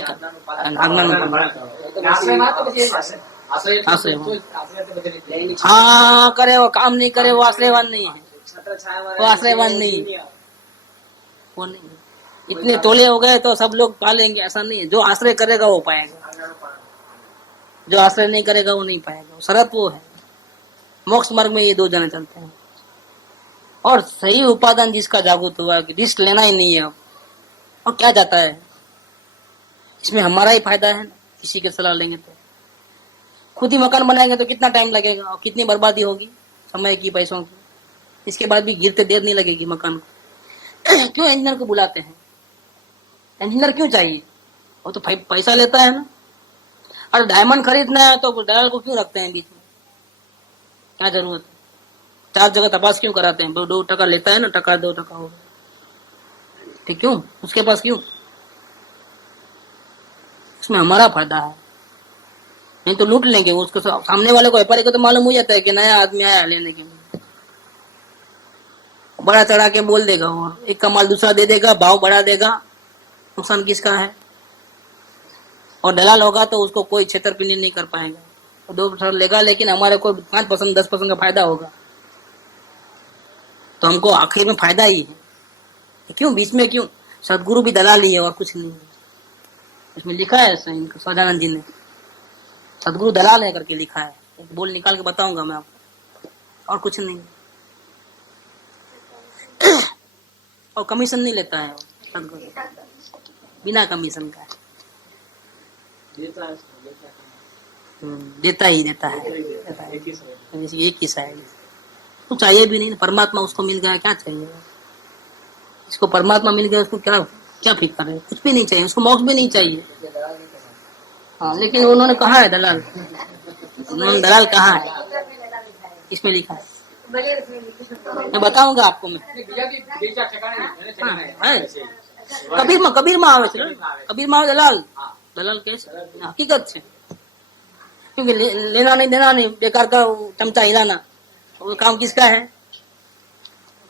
हाँ करे वो काम नहीं करे वो आश्रयवान नहीं है, वो आश्रयवान नहीं, वो नहीं। इतने तोले हो गए तो सब लोग पालेंगे, ऐसा नहीं है। जो आश्रय करेगा वो पाएगा, जो आश्रय नहीं करेगा वो नहीं पाएगा। शरत वो है। मोक्ष मार्ग में ये दो जने चलते हैं। और सही उपादान जिसका जागृत हुआ कि रिस्क लेना ही नहीं है अब, और क्या जाता है इसमें, हमारा ही फायदा है ना। किसी की सलाह लेंगे तो खुद ही मकान बनाएंगे तो कितना टाइम लगेगा और कितनी बर्बादी होगी समय की, पैसों की। इसके बाद भी गिरते देर नहीं लगेगी मकान को। क्यों इंजीनियर को बुलाते हैं? इंजीनियर क्यों चाहिए? वो तो पैसा लेता है ना। और डायमंड खरीदना है तो दलाल को क्यों रखते हैं बीच में? क्या जरूरत है? 4 जगह तपास क्यों कराते हैं? 2% लेता है ना, 2% होगा, ठीक? क्यों उसके पास क्यों? इसमें हमारा फायदा है। नहीं तो लूट लेंगे उसको। सामने वाले को व्यापारी को तो मालूम हो जाता है कि नया आदमी आया लेने के लिए, बड़ा चढ़ा के बोल देगा, और एक का माल दूसरा दे देगा, भाव बढ़ा देगा। नुकसान किसका है? और दलाल होगा तो उसको कोई छेतरपिंडी नहीं कर पाएगा। 2% लेगा, लेकिन हमारे को 5% 10% का फायदा होगा, तो हमको आखिर में फायदा ही है। क्यों बीच में क्यों? सदगुरु भी दलाल ही है और कुछ नहीं है। इसमें लिखा है सदानंद जी ने, सदगुरु दलाल है करके लिखा है। एक बोल निकाल के बताऊंगा मैं आपको, और कुछ नहीं। और कमीशन नहीं लेता है सदगुरु, बिना कमीशन का देता ही देता है। एक ही साइड तो चाहिए भी नहीं। परमात्मा उसको मिल गया, क्या चाहिए? इसको परमात्मा मिल गया, उसको क्या क्या फिक्र है? कुछ भी नहीं चाहिए उसको, मोक्ष भी नहीं चाहिए। हाँ, लेकिन उन्होंने कहा है दलाल, उन्होंने दलाल कहा है, इसमें लिखा है। मैं बताऊंगा आपको। मैं कबीर में आवे, कबीर में दलाल, दलाल कैसे? हकीकत है। क्योंकि लेना नहीं देना नहीं, बेकार का चमचा हिलाना, वो काम किसका है?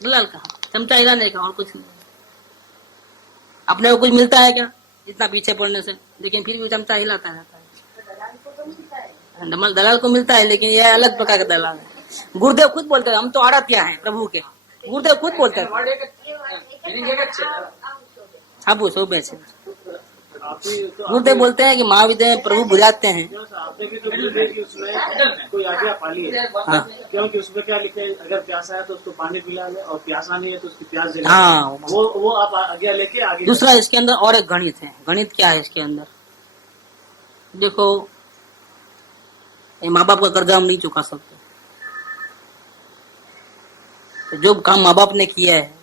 दलाल का, चमचा हिलाने का, और कुछ नहीं। अपने को कुछ मिलता है क्या इतना पीछे पड़ने से? लेकिन फिर भी चमचा हिलाता रहता है। दलाल को मिलता है, लेकिन यह अलग प्रकार का दलाल है। गुरुदेव खुद बोलते हैं हम तो आड़तिया हैं प्रभु के। गुरुदेव खुद बोलते हैं। हाँ वो सब ऐसे गुरुदेव बोलते हैं कि महाविद्या प्रभु बुलाते हैं। आपने भी तो गुरुदेव की उसमें कोई आज्ञा पाली है। हाँ। क्योंकि उसमें क्या लिखे है, अगर प्यासा है तो उसको पानी पिला ले, और प्यासा नहीं है तो उसकी प्यास जला। हाँ, वो आप आज्ञा लेके आगे। दूसरा इसके अंदर और एक गणित है। गणित क्या है इसके अंदर? देखो, माँ बाप का कर्जा हम नहीं चुका सकते, तो जो काम माँ बाप ने किया है,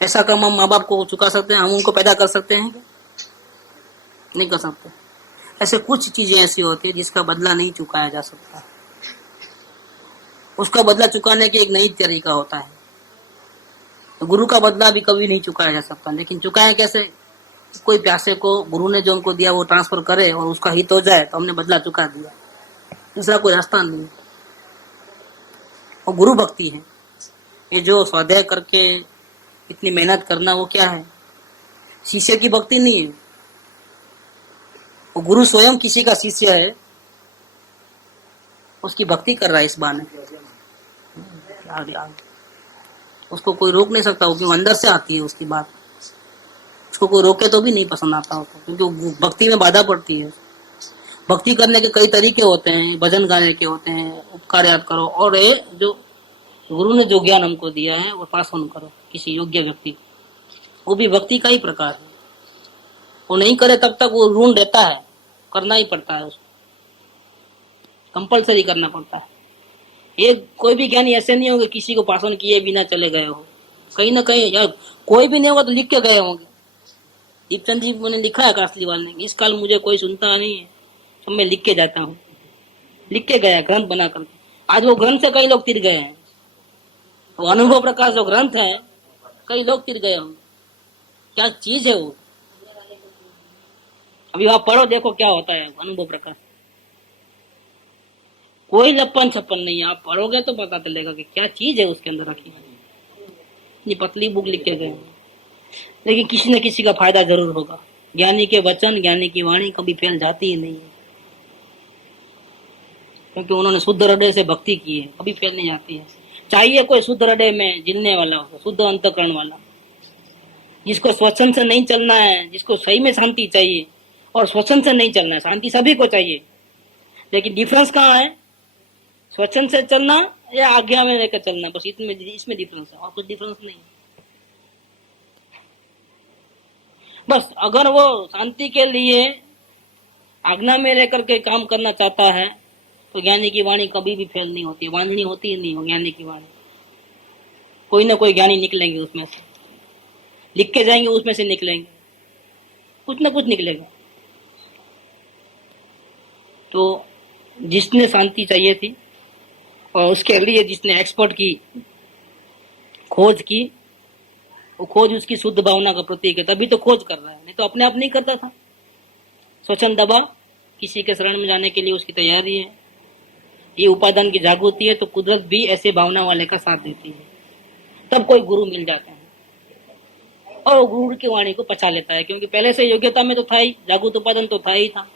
ऐसा काम हम माँ बाप को चुका सकते हैं? हम उनको पैदा कर सकते हैं? नहीं कर सकते। ऐसे कुछ चीजें ऐसी होती है जिसका बदला नहीं चुकाया जा सकता, उसका बदला चुकाने की एक नई तरीका होता है। तो गुरु का बदला भी कभी नहीं चुकाया जा सकता, लेकिन चुकाए कैसे? कोई प्यासे को गुरु ने जो हमको दिया वो ट्रांसफर करे और उसका हित हो जाए तो हमने बदला चुका दिया, दूसरा कोई रास्ता नहीं। और गुरु भक्ति है, ये जो स्वाध्याय करके इतनी मेहनत करना, वो क्या है? शिष्य की भक्ति नहीं है, वो गुरु स्वयं किसी का शिष्य है, उसकी भक्ति कर रहा है इस बहाने। उसको कोई रोक नहीं सकता, क्योंकि अंदर से आती है उसकी बात, उसको कोई रोके तो भी नहीं पसंद आता होता, क्योंकि भक्ति में बाधा पड़ती है। भक्ति करने के कई तरीके होते हैं, भजन गाने के होते हैं, उपकार याद करो, और ये जो गुरु ने जो ज्ञान हमको दिया है वो पास ऑन करो किसी योग्य व्यक्ति को, वो भी भक्ति का ही प्रकार है। वो नहीं करे तब तक वो ऋण देता है, करना ही पड़ता है, उसको कंपलसरी करना पड़ता है। ये कोई भी ज्ञानी ऐसे नहीं होंगे किसी को पास ऑन किए बिना चले गए हो, कहीं ना कहीं, या कोई भी नहीं होगा तो लिख के गए होंगे। दीपचंद जी ने लिखा है कासलीवाल ने, इस काल मुझे कोई सुनता नहीं है तो मैं लिख के जाता हूँ, लिख के गया ग्रंथ बना करके। आज वो ग्रंथ से कई लोग तिर गए हैं, वो अनुभव प्रकाश जो ग्रंथ है कई लोग तिर गए होंगे। क्या चीज है वो? अभी आप पढ़ो, देखो क्या होता है अनुभव प्रकाश। कोई लप्पन छप्पन नहीं है, आप पढ़ोगे तो पता चलेगा कि क्या चीज है उसके अंदर रखी। ये पतली बुक लिख के गए, लेकिन किसी न किसी का फायदा जरूर होगा। ज्ञानी के वचन, ज्ञानी की वाणी कभी फैल जाती ही नहीं है, क्योंकि उन्होंने शुद्ध हृदय से भक्ति की है, कभी फैल नहीं जाती है। चाहिए कोई शुद्ध हृदय में जिलने वाला हो, शुद्ध अंतःकरण वाला, जिसको स्वच्छंद से नहीं चलना है, जिसको सही में शांति चाहिए, और स्वच्छंद से नहीं चलना है। शांति सभी को चाहिए, लेकिन डिफरेंस कहाँ है? स्वच्छंद से चलना या आज्ञा में लेकर चलना, बस इसमें डिफरेंस है, और कुछ डिफरेंस नहीं। बस अगर वो शांति के लिए आज्ञा में रहकर के काम करना चाहता है तो ज्ञानी की वाणी कभी भी फेल नहीं होती, वांछनी होती ही नहीं हो ज्ञानी की वाणी। कोई ना कोई ज्ञानी निकलेंगे उसमें से, लिख के जाएंगे उसमें से निकलेंगे, कुछ ना कुछ निकलेगा। तो जिसने शांति चाहिए थी और उसके लिए जिसने एक्सपर्ट की खोज की, वो खोज उसकी शुद्ध भावना का प्रतीक है, तभी तो खोज कर रहा है, नहीं तो अपने आप नहीं करता था। स्वच्छंद दबा किसी के शरण में जाने के लिए उसकी तैयारी है, ये उपादान की जागृति है, तो कुदरत भी ऐसे भावना वाले का साथ देती है, तब कोई गुरु मिल जाता है और वो गुरु की वाणी को पचा लेता है, क्योंकि पहले से योग्यता में तो था ही, जागृत उपादान तो था ही था,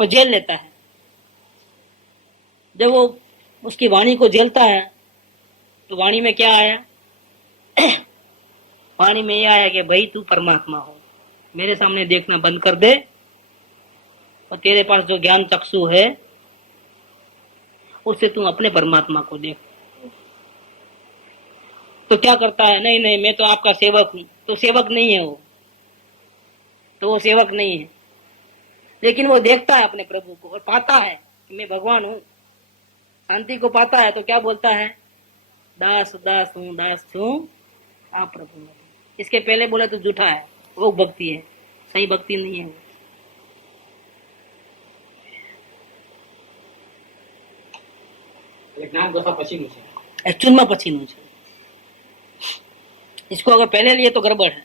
वो झेल लेता है। जब वो उसकी वाणी को झेलता है तो वाणी में क्या आया? वाणी में यह आया कि भाई तू परमात्मा हो, मेरे सामने देखना बंद कर दे, और तेरे पास जो ज्ञान चक्षु है उससे तू अपने परमात्मा को देख। तो क्या करता है? नहीं नहीं, मैं तो आपका सेवक हूं। तो सेवक नहीं है वो, तो वो सेवक नहीं है, लेकिन वो देखता है अपने प्रभु को और पाता है कि मैं भगवान हूं, शांति को पाता है। तो क्या बोलता है? दास दास हूं आप प्रभु। इसके पहले बोला तो झूठा है, वो भक्ति है, सही भक्ति नहीं है। एक्चुअल में पसीनू है। इसको अगर पहले लिए तो गड़बड़ है,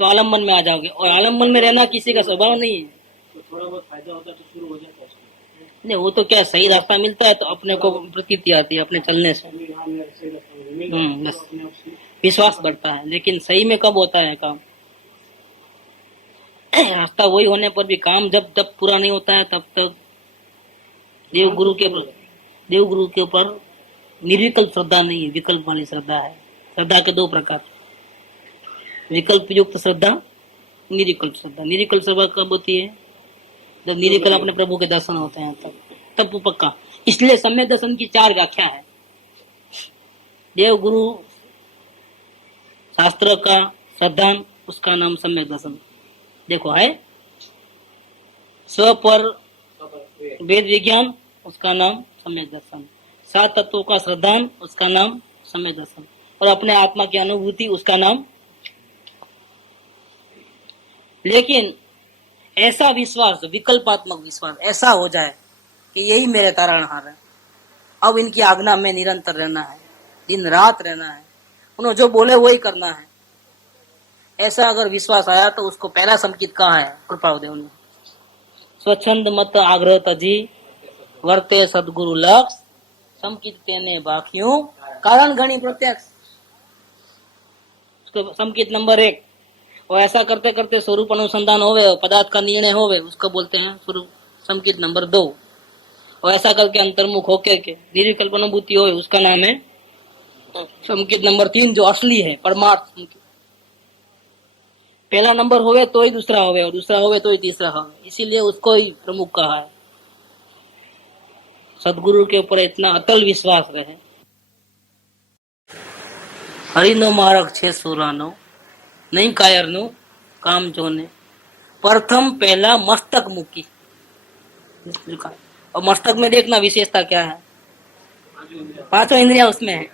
तो आलम्बन में आ जाओगे, और आलम्बन में रहना किसी का स्वभाव नहीं है। तो थोड़ा बहुत फायदा होता तो शुरू हो जाता है। नहीं, वो तो क्या सही रास्ता मिलता है तो अपने को प्रतीति आती है अपने चलने से, बस विश्वास बढ़ता है। लेकिन सही में कब होता है काम? रास्ता वही होने पर भी काम जब तक पूरा नहीं होता है तब तक देव गुरु के ऊपर निर्विकल्प श्रद्धा नहीं है, विकल्प वाली श्रद्धा है। श्रद्धा के दो प्रकार, विकल्प युक्त श्रद्धा, निर्विकल्प श्रद्धा। निर्विकल्प श्रद्धा कब होती है? जब निर्विकल्प अपने प्रभु के दर्शन होते हैं, तब वो पक्का। इसलिए सम्यक दर्शन की 4 व्याख्या है। देव गुरु शास्त्र का श्रद्धा, उसका नाम सम्यक दर्शन। देखो है स्व पर वेद विज्ञान, उसका नाम सम्यक दर्शन। 7 तत्वों का श्रद्धान, उसका नाम सम्यक दर्शन। और अपने आत्मा की अनुभूति, उसका नाम। लेकिन ऐसा विश्वास, विकल्पात्मक विश्वास ऐसा हो जाए कि यही मेरे तारणहार है, अब इनकी आज्ञा में निरंतर रहना है, दिन रात रहना है, उन्होंने जो बोले वही करना है, ऐसा अगर विश्वास आया तो उसको पहला संकेत कहा है कृपादेव ने, स्वच्छंद मत आग्रह तजी वर्ते सदगुरु लक्ष्य संकित कहने बाकियों कारण गणी प्रत्यक्ष। संकेत नंबर 1, और ऐसा करते करते स्वरूप अनुसंधान होवे, पदार्थ का निर्णय होवे, उसको बोलते हैं स्वरूप। संकेत नंबर 2, और ऐसा करके अंतर्मुख होके के निर्विकल्प अनुभूति होवे, उसका नाम है संकेत नंबर 3, जो असली है परमार्थ संकेत। पहला नंबर होवे तो ही दूसरा होवे, और दूसरा होवे तो ही तीसरा होवे, इसीलिए उसको ही प्रमुख कहा है। सदगुरु के ऊपर इतना अतल विश्वास रहे। हरिनो मार्ग छे सुरानो नहीं कायर नो काम जोने, प्रथम पहला मस्तक मुकी। और मस्तक में देखना विशेषता क्या है, 5 इंद्रिया उसमें है,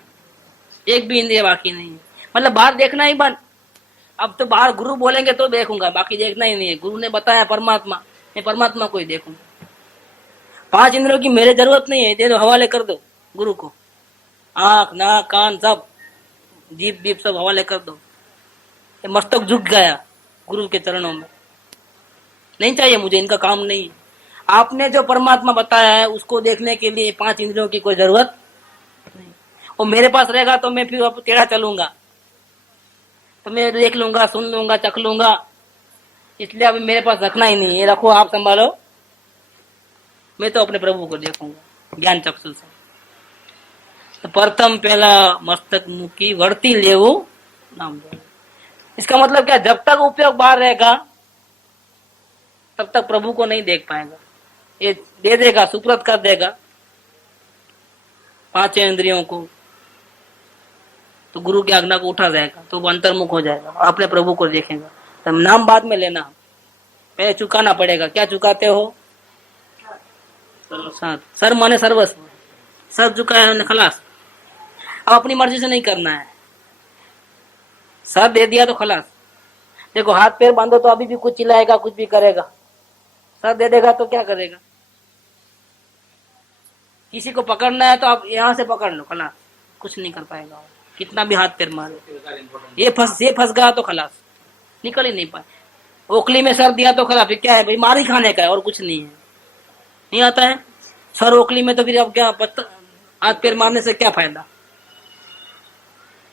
एक भी इंद्रिया बाकी नहीं है, मतलब बाहर देखना ही बंद। अब तो बाहर गुरु बोलेंगे तो देखूंगा, बाकी देखना ही नहीं है। गुरु ने बताया परमात्मा, मैं परमात्मा को ही देखूंगा। 5 इंद्रियों की मेरे जरूरत नहीं है, दे दो, हवाले कर दो गुरु को। आंख नाक कान सब, जीभ बीप सब हवाले कर दो। मस्तक झुक गया गुरु के चरणों में, नहीं चाहिए मुझे, इनका काम नहीं। आपने जो परमात्मा बताया है उसको देखने के लिए 5 इंद्रियों की कोई जरूरत नहीं। और मेरे पास रहेगा तो मैं फिर टेढ़ा चलूंगा, तो मैं देख लूंगा, सुन लूंगा, चख लूंगा, इसलिए अभी मेरे पास रखना ही नहीं है। रखो, आप संभालो, मैं तो अपने प्रभु को देखूंगा ज्ञान चक्षु से। तो प्रथम पहला मस्तक मुकी वर्ती लेवो नाम दो। इसका मतलब क्या, जब तक उपयोग बाहर रहेगा तब तक प्रभु को नहीं देख पाएगा। ये दे देगा, सुप्रत कर देगा 5 इंद्रियों को, तो गुरु की आज्ञा को उठा जाएगा, तो वो अंतर्मुख हो जाएगा, अपने प्रभु को देखेगा। तो नाम बाद में लेना, पहले चुकाना पड़ेगा। क्या चुकाते हो? सर माने सर्वस्व, सर चुकाया खलास। अब अपनी मर्जी से नहीं करना है, सर दे दिया तो खलास। देखो, हाथ पैर बांधो तो अभी भी कुछ चिल्लाएगा, कुछ भी करेगा। सर दे देगा तो क्या करेगा? किसी को पकड़ना है तो आप यहाँ से पकड़ लो, खलास, कुछ नहीं कर पाएगा। कितना भी हाथ पैर मारो, ये फंस गया तो खलास, निकल ही नहीं पाए। ओखली में सर दिया तो खलास, फिर क्या है भाई, मार ही खाने का है और कुछ नहीं है। नहीं आता है सर ओखली में, तो फिर अब क्या हाथ पैर मारने से क्या फायदा?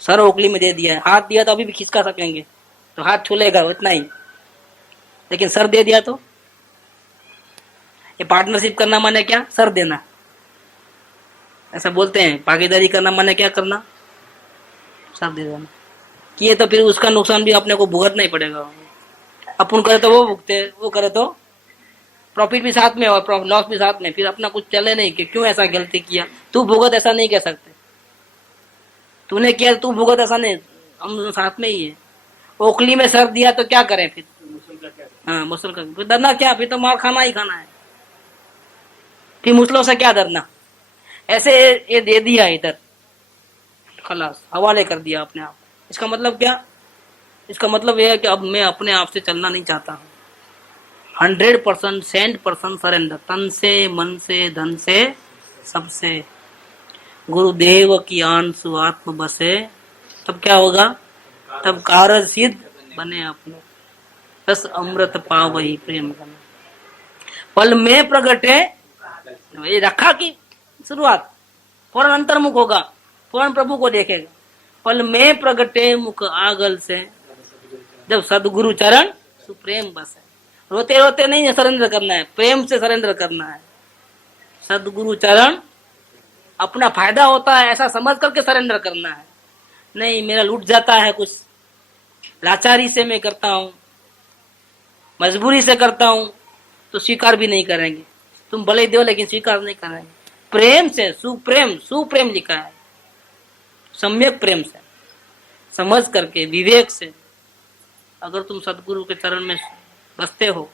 सर ओखली में दे दिया है, हाथ दिया तो अभी भी खिसका सकेंगे, तो हाथ छूलेगा उतना ही, लेकिन सर दे दिया तो। ये पार्टनरशिप करना माने क्या? सर देना, ऐसा बोलते हैं। भागीदारी करना माने क्या करना? सर दे देना। किए तो फिर उसका नुकसान भी अपने को भुगतना ही पड़ेगा। अपन करे तो वो भुगते, वो करे तो प्रॉफिट भी साथ में और लॉस भी साथ में, फिर अपना कुछ चले नहीं कि क्यों ऐसा गलती किया। तू भुगत, ऐसा नहीं कह सकते। तूने किया तू भुगत, ऐसा नहीं, हम साथ में ही है। ओखली में सर दिया तो क्या करें फिर? हाँ, मुसल का फिर डरना क्या? फिर तो मार खाना ही खाना है, फिर मुसलों से क्या डरना? ऐसे ये दे दिया इधर, खलास, हवाले कर दिया अपने आप। इसका मतलब क्या? इसका मतलब यह है कि अब मैं अपने आप से चलना नहीं चाहता हूँ। 100% 100% सरेंडर, तन से, मन से, धन से, सबसे। गुरुदेव की आंसु आत्म बसे, तब क्या होगा? तब कारज सिद्ध बने अपने, रस अमृत पावहि प्रेम बने। पल में प्रगटे, ये रखा की शुरुआत, फौरन अंतर्मुख होगा, फौरन प्रभु को देखेगा। पल में प्रगटे मुख आगल से, जब सदगुरु चरण सुप्रेम बसे। रोते रोते नहीं सरेंद्र करना है, प्रेम से सरेंद्र करना है। सदगुरु चरण, अपना फायदा होता है ऐसा समझ करके सरेंडर करना है। नहीं, मेरा लूट जाता है कुछ, लाचारी से मैं करता हूँ, मजबूरी से करता हूँ, तो स्वीकार भी नहीं करेंगे। तुम भले दो लेकिन स्वीकार नहीं करेंगे। प्रेम से, सुप्रेम, सुप्रेम लिखा है, सम्यक प्रेम से समझ करके, विवेक से अगर तुम सदगुरु के चरण में बसते हो,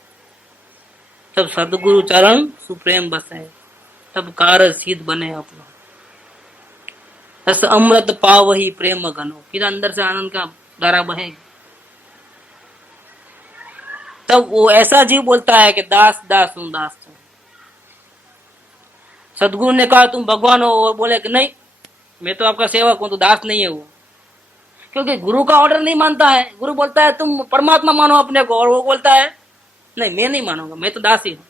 तब सदगुरु चरण सुप्रेम बसे, तब कारज सिद्ध बने अपना। रस अमृत पावहि प्रेम घनो, फिर अंदर से आनंद का धारा बहेगी। तब वो ऐसा जीव बोलता है कि दास दास हूं, दास हूं। सदगुरु ने कहा तुम भगवान हो, वो बोले कि नहीं, मैं तो आपका सेवक हूं, तो दास नहीं है वो। क्योंकि गुरु का ऑर्डर नहीं मानता है। गुरु बोलता है तुम परमात्मा मानो अपने को, और वो बोलता है नहीं, मैं नहीं मानूंगा, मैं तो दास ही हूं।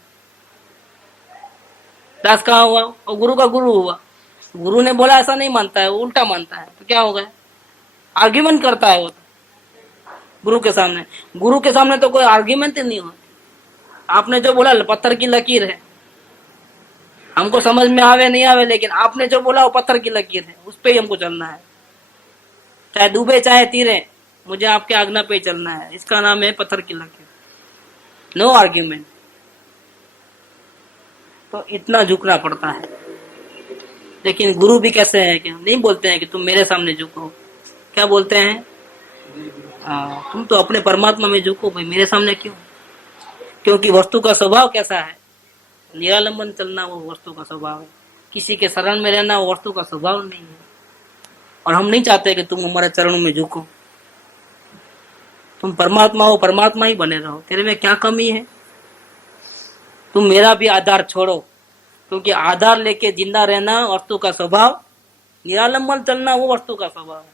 दास कहाँ हुआ? और गुरु का गुरु हुआ। गुरु ने बोला ऐसा नहीं मानता है, वो उल्टा मानता है, तो क्या हो गया? आर्ग्यूमेंट करता है वो तो गुरु के सामने। गुरु के सामने तो कोई आर्ग्यूमेंट ही नहीं होता। आपने जो बोला पत्थर की लकीर है, हमको समझ में आवे नहीं आवे, लेकिन आपने जो बोला वो पत्थर की लकीर है, उस पे ही हमको चलना है। चाहे डूबे चाहे तीरे, मुझे आपके आज्ञा पे ही चलना है। इसका नाम है पत्थर की लकीर, नो आर्ग्यूमेंट। तो इतना झुकना पड़ता है। लेकिन गुरु भी कैसे है कि नहीं बोलते हैं कि तुम मेरे सामने झुको। क्या बोलते हैं? तुम तो अपने परमात्मा में झुको भाई, मेरे सामने क्यों? क्योंकि वस्तु का स्वभाव कैसा है? निरालंबन चलना वो वस्तु का स्वभाव है। किसी के शरण में रहना वो वस्तु का स्वभाव नहीं है। और हम नहीं चाहते कि तुम हमारे चरणों में झुको। तुम परमात्मा हो, परमात्मा ही बने रहो। तेरे में क्या कमी है? तुम मेरा भी आधार छोड़ो, क्योंकि आधार लेके जिंदा रहना वस्तु का स्वभाव, निरालंबन चलना वो वस्तु का स्वभाव है।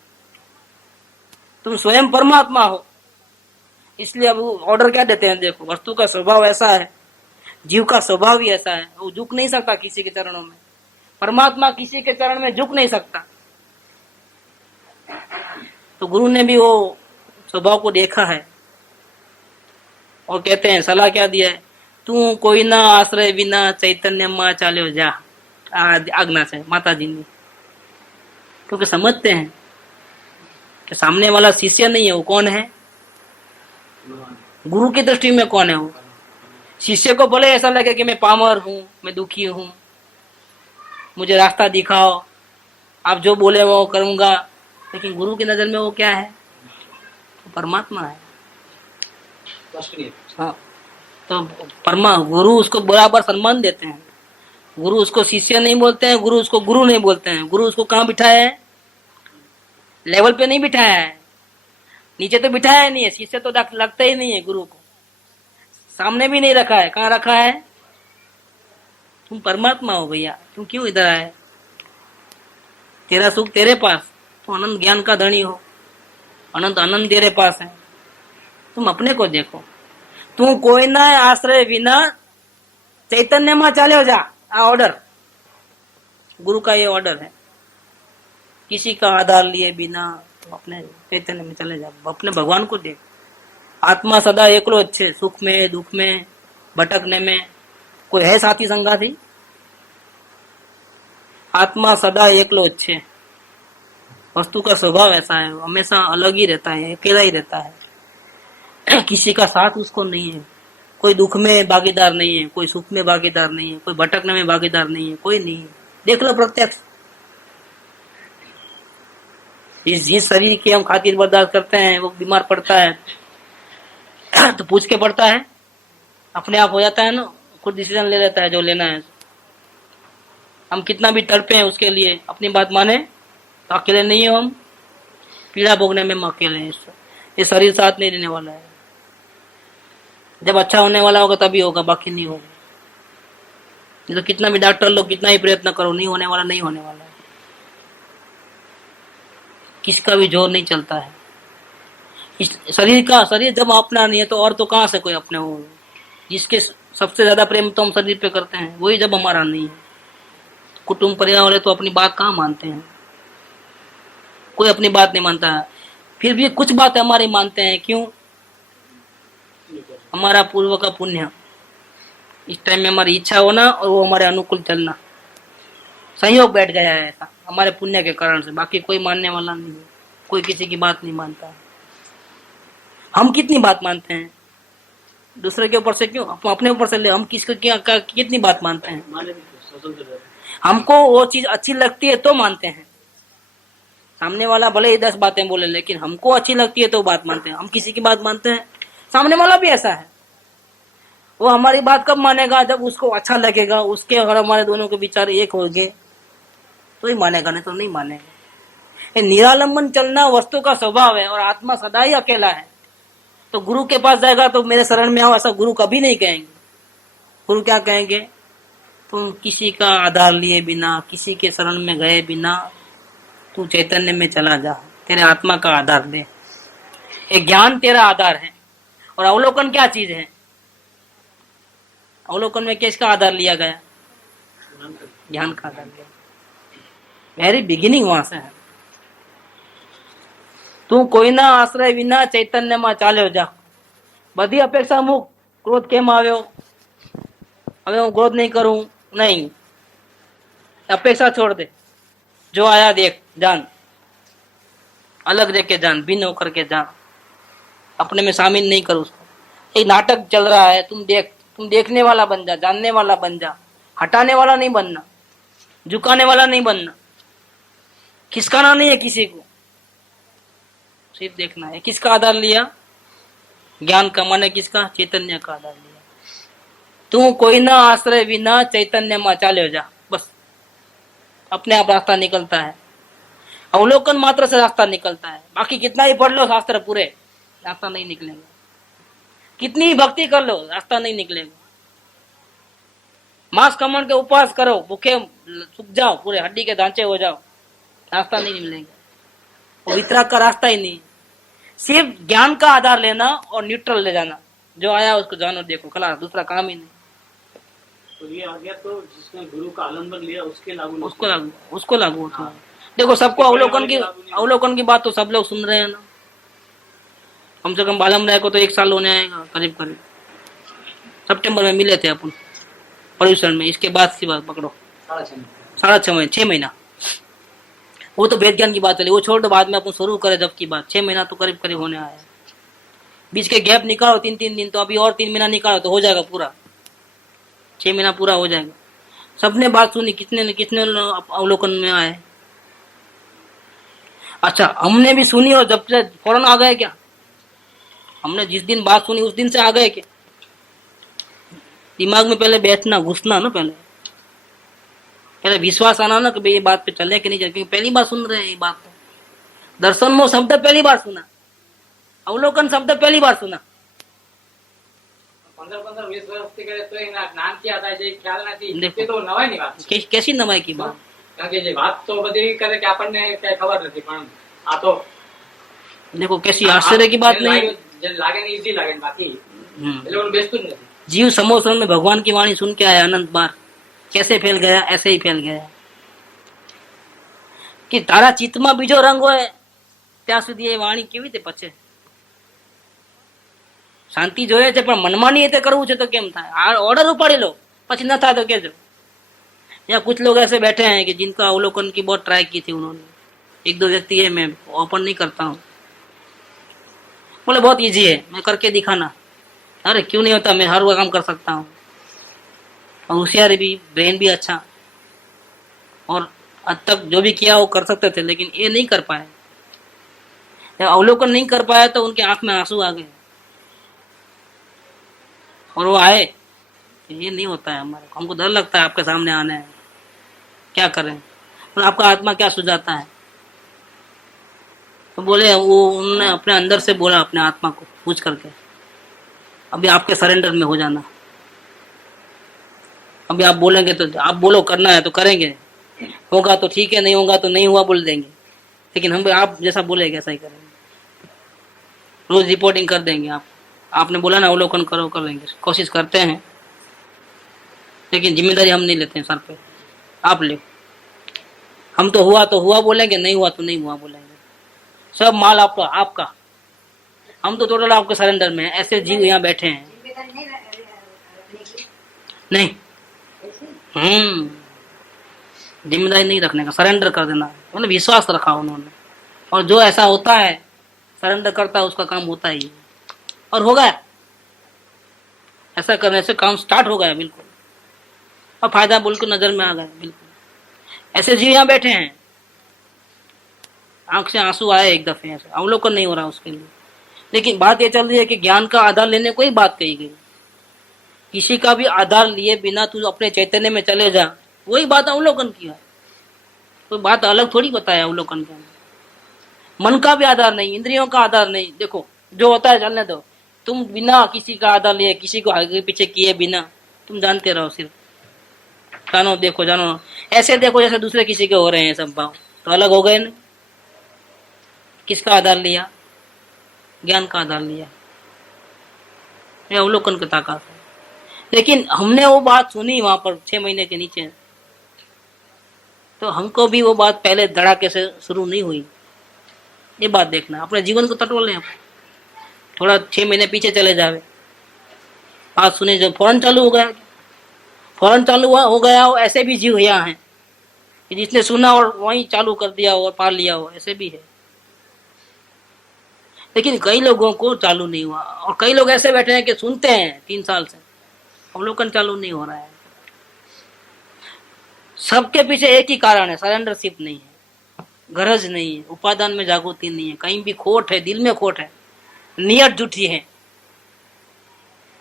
तुम स्वयं परमात्मा हो, इसलिए अब ऑर्डर क्या देते हैं? देखो, वस्तु का स्वभाव ऐसा है, जीव का स्वभाव ही ऐसा है, वो झुक नहीं सकता किसी के चरणों में। परमात्मा किसी के चरण में झुक नहीं सकता। तो गुरु ने भी वो स्वभाव को देखा है और कहते हैं, सलाह क्या दिया है? तू कोई ना आश्रय बिना चैतन्य मां चाल्यो जा, आज्ञा से माता जी ने। क्योंकि समझते हैं कि सामने वाला शिष्य नहीं है, वो कौन है? गुरु की दृष्टि में कौन है वो? शिष्य को भले ऐसा लगे कि मैं पामर हूं, मैं दुखी हूं, मुझे रास्ता दिखाओ, आप जो बोले वो करूंगा, लेकिन गुरु की नजर में वो क्या है? वो परमात्मा है। हाँ, तो गुरु उसको बराबर सम्मान देते हैं। गुरु उसको शिष्य नहीं बोलते हैं, गुरु उसको गुरु नहीं बोलते हैं। गुरु उसको कहाँ बिठाया है? लेवल पे नहीं बिठाया है, नीचे तो बिठाया नहीं है। शिष्य तो लगता ही नहीं है गुरु को, सामने भी नहीं रखा है। कहाँ रखा है? तुम परमात्मा हो भैया, तुम क्यों इधर आए? तेरा सुख तेरे पास, तो अनंत ज्ञान का धनी हो, अनंत आनंद तेरे पास है। तुम अपने को देखो। तू कोई ना आश्रय बिना चैतन्य में चाले जा, ऑर्डर गुरु का ये ऑर्डर है। किसी का आधार लिए बिना तो अपने चैतन्य में चले जा, अपने भगवान को देख। आत्मा सदा एकलो अच्छे, सुख में दुख में भटकने में कोई है साथी संगाती? आत्मा सदा एकलो अच्छे। वस्तु का स्वभाव ऐसा है, हमेशा अलग ही रहता है, अकेला ही रहता है। किसी का साथ उसको नहीं है। कोई दुख में भागीदार नहीं है, कोई सुख में भागीदार नहीं है, कोई भटकने में भागीदार नहीं है, कोई नहीं है। देख लो प्रत्यक्ष। जिस शरीर की हम खातिर बर्दाश्त करते हैं, वो बीमार पड़ता है तो पूछ के पड़ता है, अपने आप हो जाता है ना, खुद डिसीजन ले लेता है जो लेना है। हम कितना भी तड़पे हैं उसके लिए, अपनी बात माने तो अकेले नहीं हो हम। पीड़ा भोगने में हम अकेले हैं। ये शरीर साथ नहीं देने वाला है। जब अच्छा होने वाला होगा तभी होगा, बाकी नहीं होगा। तो कितना भी डॉक्टर लोग कितना ही प्रयत्न करो, नहीं होने वाला, नहीं होने वाला है। किसका भी जोर नहीं चलता है। इस शरीर जब अपना नहीं है तो और तो कहाँ से कोई अपने हो। जिसके सबसे ज्यादा प्रेम तो हम शरीर पे करते हैं, वही जब हमारा नहीं है। कुटुंब परिवार वाले तो अपनी बात कहाँ मानते हैं? कोई अपनी बात नहीं मानता है। फिर भी कुछ बात हमारी मानते हैं। क्यों? हमारा पूर्व का पुण्य, इस टाइम में हमारी इच्छा होना और वो हमारे अनुकूल चलना, संयोग बैठ गया है ऐसा हमारे पुण्य के कारण से। बाकी कोई मानने वाला नहीं है, कोई किसी की बात नहीं मानता है। हम कितनी बात मानते हैं दूसरे के ऊपर से? क्यों अपने ऊपर से ले, हम किसको कितनी बात मानते हैं? हमको वो चीज अच्छी लगती है तो मानते हैं। सामने वाला भले ही 10 बातें बोले, लेकिन हमको अच्छी लगती है तो बात मानते हैं। हम किसी की बात मानते हैं। सामने वाला भी ऐसा है, वो हमारी बात कब मानेगा? जब उसको अच्छा लगेगा, उसके अगर हमारे दोनों के विचार एक हो गए तो ही मानेगा, नहीं तो नहीं मानेगा। निरालंबन चलना वस्तु का स्वभाव है और आत्मा सदा ही अकेला है। तो गुरु के पास जाएगा तो मेरे शरण में आओ, ऐसा गुरु कभी नहीं कहेंगे। गुरु क्या कहेंगे? तुम किसी का आधार लिए बिना, किसी के शरण में गए बिना तू चैतन्य में चला जा, तेरे आत्मा का आधार दे। ये ज्ञान तेरा आधार है। और अवलोकन क्या चीज है? अवलोकन में किसका आधार लिया गया? ज्ञान का आधार लिया। वेरी बिगिनिंग वहां से है। तू कोईना आश्रय विना चैतन्य में चाल्यो जा। बधी अपेक्षा मुक्त। क्रोध केम आव्यो? હવે હું क्रोध नहीं करूं, नहीं, अपेक्षा छोड़ दे। जो आया देख, जान, अलग देख के जान, भिन्न होकर के जान, अपने में शामिल नहीं कर उसको। एक नाटक चल रहा है, तुम देख, तुम देखने वाला बन जा, जानने वाला बन जा, हटाने वाला नहीं बनना, झुकाने वाला नहीं बनना, खिसकाना नहीं है किसी को, सिर्फ देखना है। किसका आधार लिया? ज्ञान का, माने किसका? चैतन्य का आधार लिया। तू कोई ना आश्रय विना चैतन्य में चाल्यो जा, बस अपने आप रास्ता निकलता है। अवलोकन मात्र से रास्ता निकलता है। बाकी कितना ही पढ़ लो शास्त्र पूरे, रास्ता नहीं निकलेगा। कितनी ही भक्ति कर लो, रास्ता नहीं निकलेगा। मांस खमन के उपवास करो, भूखे सूख जाओ, पूरे हड्डी के ढांचे हो जाओ, रास्ता नहीं मिलेगा। वो वितराग का रास्ता ही नहीं। सिर्फ ज्ञान का आधार लेना और न्यूट्रल ले जाना, जो आया उसको जानो, देखो, खलास, दूसरा काम ही नहीं। तो ये आ गया, तो जिसने गुरु का आलम्बन लिया उसके लागू, उसको लागू होता है। देखो, सबको अवलोकन की बात तो सब लोग सुन रहे हैं ना। कम से कम बालम राय को तो 1 साल होने आएगा करीब करीब। सितंबर में मिले थे अपन पर्यूषण में। इसके बाद की बात पकड़ो, 6.5 महीने, 6 महीना। वो तो वेद ज्ञान की बात चली, वो छोड़ दो, बाद में अपन शुरू करें जब की बात। 6 महीना तो करीब करीब होने आया। बीच के गैप निकालो 3-3 दिन, तो अभी और 3 महीना निकालो तो हो जाएगा पूरा, 6 महीना पूरा हो जाएगा। सबने बात सुनी, कितने न कितने अवलोकन में आए। अच्छा, हमने भी सुनी और जब से फौरन आ गए क्या? हमने जिस दिन बात सुनी उस दिन से आ गए क्या? दिमाग में पहले बैठना, घुसना ना, पहले विश्वास आना ना कि भाई ये बात पे चले कि नहीं चले, क्योंकि पहली बार सुन रहे हैं ये बात। दर्शन में शब्द पहली बार सुना, अवलोकन शब्द पहली बार सुना। 15-20 વર્ષથી કરે તો એના જ્ઞાન ક્યાં થાય છે ખ્યાલ નથી, તે તો નવાઈની વાત છે। कैसी नवाई की बात? કારણ કે જે વાત તો બધી કરે કે આપણને કઈ ખબર નથી, પણ આ તો देखो कैसी आश्चर्य की बात नहीं। જે લાગે ને ઈઝી લાગે ને બાકી એટલે ઓનું બેસતું જ નથી। जीव समोसन में भगवान की वाणी सुन के आया अनंत बार, कैसे फैल गया? ऐसे ही फैल गया। कि तारा चित्त में बीजो रंग होय ત્યાં સુધી એ વાણી કેવી રીતે પચે? शांति જોઈએ છે પણ મનમાં નહીં તે કરવું છે તો કેમ થાય? ऑर्डर उपाड़ी लो, પછી न था तो कहजो। या कुछ लोग ऐसे बैठे हैं कि जिनका अवलोकन की बहुत ट्राई की थी उन्होंने, 1-2 व्यक्ति है, मैं ओपन नहीं करता हूँ, बोले बहुत इजी है, मैं करके दिखाना। अरे क्यों नहीं होता, मैं हर वो काम कर सकता हूँ, और होशियारी भी, ब्रेन भी अच्छा, और अब तक जो भी किया वो कर सकते थे, लेकिन ये नहीं कर पाए। जब अवलोकन नहीं कर पाया तो उनके आंख में आंसू आ गए और वो आए। ये नहीं होता है हमारे, हमको डर लगता है आपके सामने आने है, क्या करें? और आपका आत्मा क्या सुझाता है? तो बोले, वो उन्होंने अपने अंदर से बोला, अपने आत्मा को पूछ करके, अभी आपके सरेंडर में हो जाना। अभी आप बोलेंगे तो आप बोलो, करना है तो करेंगे, होगा तो ठीक है, नहीं होगा तो नहीं हुआ बोल देंगे, लेकिन हम आप जैसा बोलेंगे ऐसा ही करेंगे। रोज रिपोर्टिंग कर देंगे। आपने बोला ना अवलोकन करो, कर लेंगे, कोशिश करते हैं, लेकिन जिम्मेदारी हम नहीं लेते हैं सर पे, आप ले। हम तो हुआ बोलेंगे, नहीं हुआ तो नहीं हुआ बोलेंगे, सब माल आपका। हम तो टोटल आपके सरेंडर में है। ऐसे जीव यहाँ बैठे हैं, नहीं, जिम्मेदारी नहीं रखने का, सरेंडर कर देना, मतलब विश्वास रखा उन्होंने। और जो ऐसा होता है, सरेंडर करता है, उसका काम होता ही है, और हो गया। ऐसा करने से काम स्टार्ट हो गया बिल्कुल, और फायदा बिल्कुल नजर में आ गया बिल्कुल। ऐसे जीव यहाँ बैठे हैं, आंख से आंसू आए एक दफे, ऐसे अवलोकन नहीं हो रहा उसके लिए। लेकिन बात ये चल रही है कि ज्ञान का आधार लेने को ही बात कही गई। किसी का भी आधार लिए बिना तू अपने चैतन्य में चले जा, वही बात अवलोकन की है। कोई बात अलग थोड़ी बताया अवलोकन का। मन का भी आधार नहीं, इंद्रियों का आधार नहीं। देखो जो होता है चलने दो, तुम बिना किसी का आधार लिए, किसी को आगे पीछे किए बिना तुम जानते रहो, सिर्फ जानो, देखो, जानो, ऐसे देखो जैसे दूसरे किसी के हो रहे हैं सब भाव, तो अलग हो गए ना। किसका आधार लिया? ज्ञान का आधार लिया, ये अवलोकन की ताकत है। लेकिन हमने वो बात सुनी वहां पर 6 महीने के नीचे, तो हमको भी वो बात पहले धड़ाके से शुरू नहीं हुई। ये बात देखना, अपने जीवन को टटोलें, थोड़ा 6 महीने पीछे चले जावे, बात सुने जब फौरन चालू हो गया, फौरन चालू हो गया हो। ऐसे भी जीव यहाँ हैं कि जिसने सुना और वहीं चालू कर दिया हो और पार लिया हो, ऐसे भी है। लेकिन कई लोगों को चालू नहीं हुआ, और कई लोग ऐसे बैठे हैं कि सुनते हैं 3 साल से, अवलोकन चालू नहीं हो रहा है। सबके पीछे एक ही कारण है, सरेंडरशिप नहीं है, गरज नहीं है, उपादान में जागृति नहीं है, कहीं भी खोट है, दिल में खोट है, नियत झूठी है।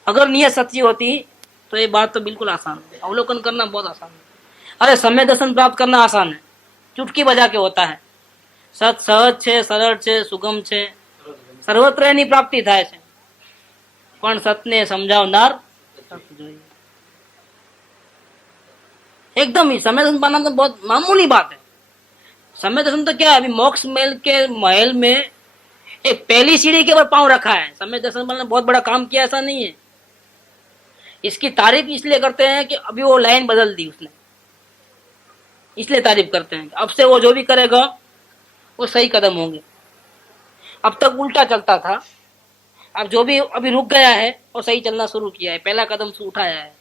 अगर नियत सच्ची होती तो ये बात तो बिल्कुल आसान है, अवलोकन करना बहुत आसान है। अरे समय दर्शन प्राप्त करना आसान है, चुटकी बजा के होता है। सत सहज है, सरल है, सुगम है, सर्वत्र एनी प्राप्ति थाय છે, પણ સતને સમજાવનાર સત જોઈએ। एकदम ही समय दर्शन पाना तो बहुत मामूली बात है। समय दर्शन तो क्या है, अभी मोक्ष महल के महल में एक पहली सीढ़ी के ऊपर पांव रखा है। समय दर्शन पाना बहुत बड़ा काम किया, ऐसा नहीं है। इसकी तारीफ इसलिए करते हैं कि अभी वो लाइन बदल दी उसने, इसलिए तारीफ करते हैं। अब से वो जो भी करेगा वो सही कदम होंगे। अब तक उल्टा चलता था, अब जो भी अभी रुक गया है और सही चलना शुरू किया है, पहला कदम उठाया है।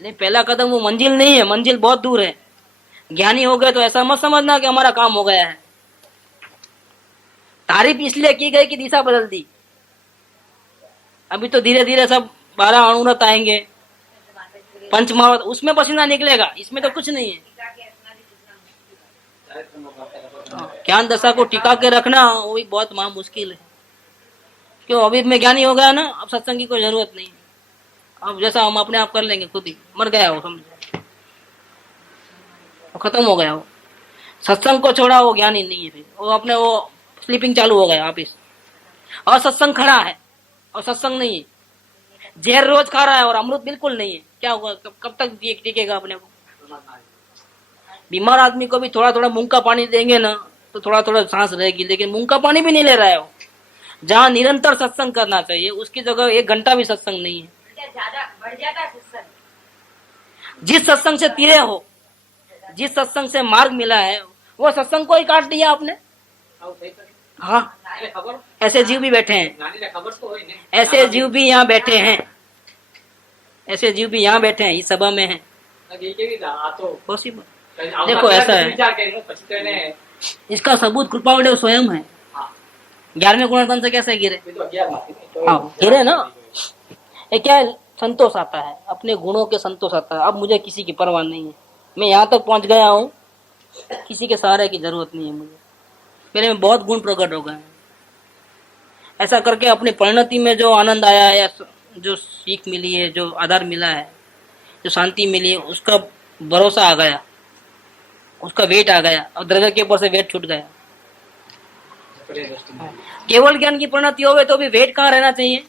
नहीं, पहला कदम वो मंजिल नहीं है, मंजिल बहुत दूर है। ज्ञानी हो गए तो ऐसा मत समझना कि हमारा काम हो गया है। तारीफ इसलिए की गई कि दिशा बदल दी। अभी तो धीरे धीरे सब 12 अणुरत आएंगे, पंचमावत, उसमें पसीना निकलेगा, इसमें तो कुछ नहीं है। ज्ञान दशा को टिका के रखना वो भी बहुत महा मुश्किल है। क्यों? अभी मैं ज्ञानी हो गया ना, अब सत्संग की कोई जरूरत नहीं। अब जैसा हम अपने आप कर लेंगे खुद ही, मर गया वो, समझो, खत्म हो गया वो। सत्संग को छोड़ा वो ज्ञानी नहीं है, फिर वो अपने वो स्लीपिंग चालू हो गया वापिस। और सत्संग खड़ा है और सत्संग नहीं है, जहर रोज खा रहा है और अमृत बिल्कुल नहीं है। क्या होगा? कब तक टिकेगा अपने को? बीमार आदमी को भी थोड़ा थोड़ा मूंग का पानी देंगे ना तो थोड़ा थोड़ा सांस रहेगी, लेकिन मूंग का पानी भी नहीं ले रहा है वो। जहाँ निरंतर सत्संग करना चाहिए उसकी जगह 1 घंटा भी सत्संग नहीं है। बढ़ जाता है सत्संग। जिस सत्संग से तीरे हो, जिस सत्संग से मार्ग मिला है, वो सत्संग को ही काट दिया आपने। हाँ, ऐसे जीव भी बैठे हैं, ऐसे जीव भी यहाँ बैठे हैं, ऐसे जीव भी यहाँ बैठे हैं, इस सभा में है। पॉसिबल। देखो ऐसा है, इसका सबूत कृपावड़े स्वयं है। 11वें गुणतन से कैसे गिरे? हाँ, गिरे ना। ये क्या है? संतोष आता है, अपने गुणों के संतोष आता है। अब मुझे किसी की परवाह नहीं है, मैं यहाँ तक पहुंच गया हूँ, किसी के सहारे की जरूरत नहीं है मुझे। मेरे में बहुत गुण प्रकट हो गए हैं। ऐसा करके अपनी परिणति में जो आनंद आया है, जो सीख मिली है, जो आधार मिला है, जो शांति मिली है, उसका भरोसा आ गया, उसका वेट आ गया, और दरगाह के ऊपर से वेट छूट गया। केवल ज्ञान की परिणति हो तो भी वेट कहाँ रहना चाहिए?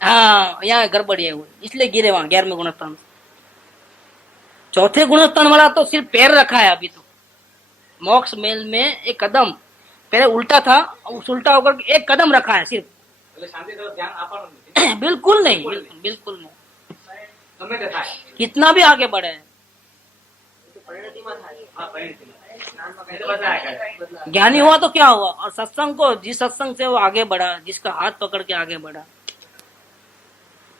हाँ, यहाँ गड़बड़ी है, इसलिए गिरे वहां 11वें गुणस्थान। 4थे गुणस्थान वाला तो सिर्फ पैर रखा है अभी तो। मोक्ष मेल में एक कदम पहले उल्टा था, उस उल्टा होकर एक कदम रखा है सिर्फ। बिल्कुल नहीं, बिल्कुल नहीं। कितना भी आगे बढ़े हैं, ज्ञानी हुआ तो क्या हुआ? और सत्संग को, जिस सत्संग से वो आगे बढ़ा, जिसका हाथ पकड़ के आगे बढ़ा,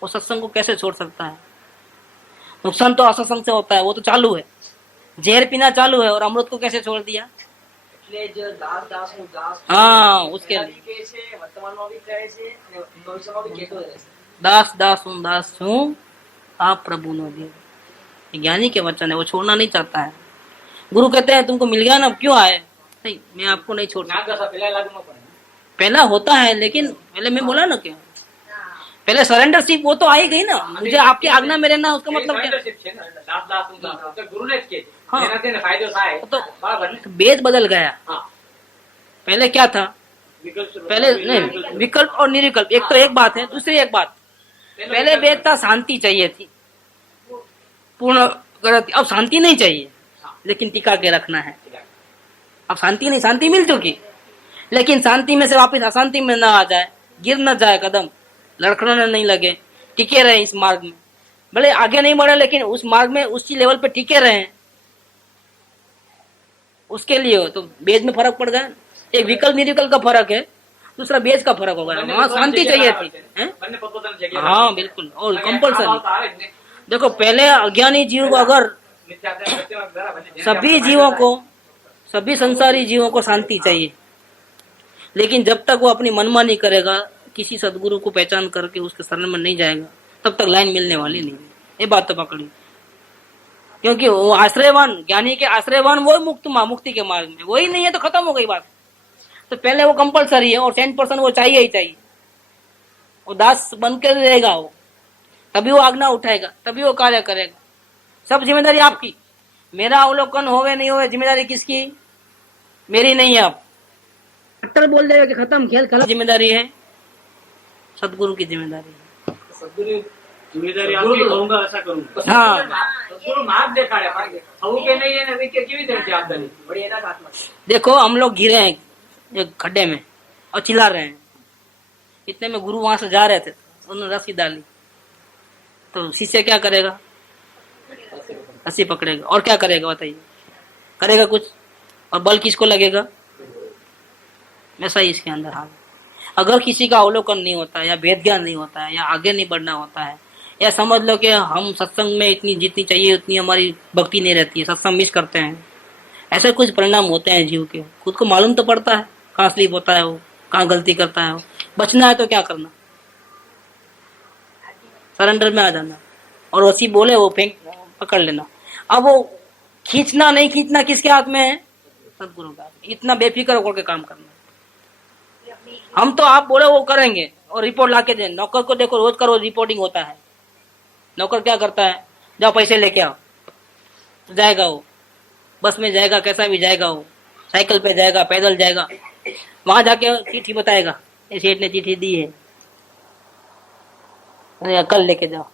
वो सत्संग को कैसे छोड़ सकता है? नुकसान तो असत्संग से होता है, वो तो चालू है, जहर पीना चालू है, और अमृत को कैसे छोड़ दिया? हाँ, उसके दास दास हूँ आप प्रभु नो देव। ज्ञानी के वचन है, वो छोड़ना नहीं चाहता है। गुरु कहते हैं तुमको मिल गया ना, क्यों आए? नहीं, मैं आपको नहीं छोड़ सकता। पहला होता है, लेकिन पहले मैं बोला ना, क्या पहले सरेंडरशिप वो तो आई गई ना। मुझे आपकी आज्ञा में रहना, उसका मतलब क्या? हाँ, तो वेद बदल गया। पहले क्या था? पहले नहीं, विकल्प और निर्विकल्प एक तो एक बात है। दूसरी एक बात, पहले वेद था शांति चाहिए थी पूर्ण, अब शांति नहीं चाहिए, लेकिन टिका के रखना है। अब शांति नहीं, शांति मिल चुकी, लेकिन शांति में से वापस अशांति में ना आ जाए, गिर न जाए कदम, लड़खड़ाने नहीं लगे, टिके रहे इस मार्ग में। भले आगे नहीं बढ़े, लेकिन उस मार्ग में उसी लेवल पे टिके रहे। उसके लिए तो बेज में फर्क पड़ गया। एक विकल्प निर्विकल्प का फर्क है, दूसरा बेज का फर्क होगा। वहाँ शांति चाहिए थी। हाँ बिल्कुल, और कंपल्सरी। देखो पहले अज्ञानी जीव को, अगर सभी जीवों को, सभी संसारी जीवों को शांति चाहिए, लेकिन जब तक वो अपनी मनमानी करेगा, किसी सदगुरु को पहचान करके उसके शरण में नहीं जाएगा, तब तक लाइन मिलने वाली नहीं है। ये बात तो पकड़ी, क्योंकि वो आश्रयवान, ज्ञानी के आश्रयवान वो मुक्ति के मार्ग में, वही नहीं है तो खत्म हो गई बात। तो पहले वो कंपलसरी है, और 10% वो चाहिए ही चाहिए। वो दास बन के रहेगा, वो तभी वो आज्ञा उठाएगा, तभी वो कार्य करेगा। सब जिम्मेदारी आपकी। मेरा अवलोकन होवे नहीं होवे, जिम्मेदारी किसकी? मेरी नहीं है। आप डॉक्टर बोल देगा कि खत्म, खेल खत्म, जिम्मेदारी है सदगुरु की जिम्मेदारी है। सदगुरु जिम्मेदारी आपकी, कहूंगा ऐसा करूंगा। हाँ, सदगुरु मार्ग दिखाड़े हवू के नहीं है ना, वे केवी देर जवाबदारी बड़ी है ना। देखो हम लोग गिरे हैं एक खड्डे में और चिल्ला रहे हैं, इतने में गुरु वहां से जा रहे थे, उन्होंने रस्सी डाली, तो शिष्य क्या करेगा? रस्सी पकड़ेगा, और क्या करेगा बताइए? करेगा कुछ? और बल किसको लगेगा? ऐसा ही इसके अंदर हाल। अगर किसी का अवलोकन नहीं होता है, या भेद ज्ञान नहीं होता है, या आगे नहीं बढ़ना होता है, या समझ लो कि हम सत्संग में इतनी जितनी चाहिए उतनी हमारी भक्ति नहीं रहती है, सत्संग मिस करते हैं, ऐसे कुछ परिणाम होते हैं जीव के। खुद को मालूम तो पड़ता है कहाँ स्लीप होता है वो, कहाँ गलती करता है वो। बचना है तो क्या करना? सरेंडर में आ जाना, और वैसी बोले वो फेंक पकड़ लेना। अब वो खींचना नहीं खींचना किसके हाथ में है? सदगुरु का। इतना बेफिक्र होकर के काम करना। हम तो आप बोले वो करेंगे, और रिपोर्ट लाके दें। नौकर को देखो, रोज का रोज रिपोर्टिंग होता है। नौकर क्या करता है? जाओ पैसे लेके आओ, तो जाएगा वो, बस में जाएगा, कैसा भी जाएगा वो, साइकिल पे जाएगा, पैदल जाएगा, वहां जाके चिट्ठी बताएगा, सेठ ने चिट्ठी दी है, कल लेके जाओ।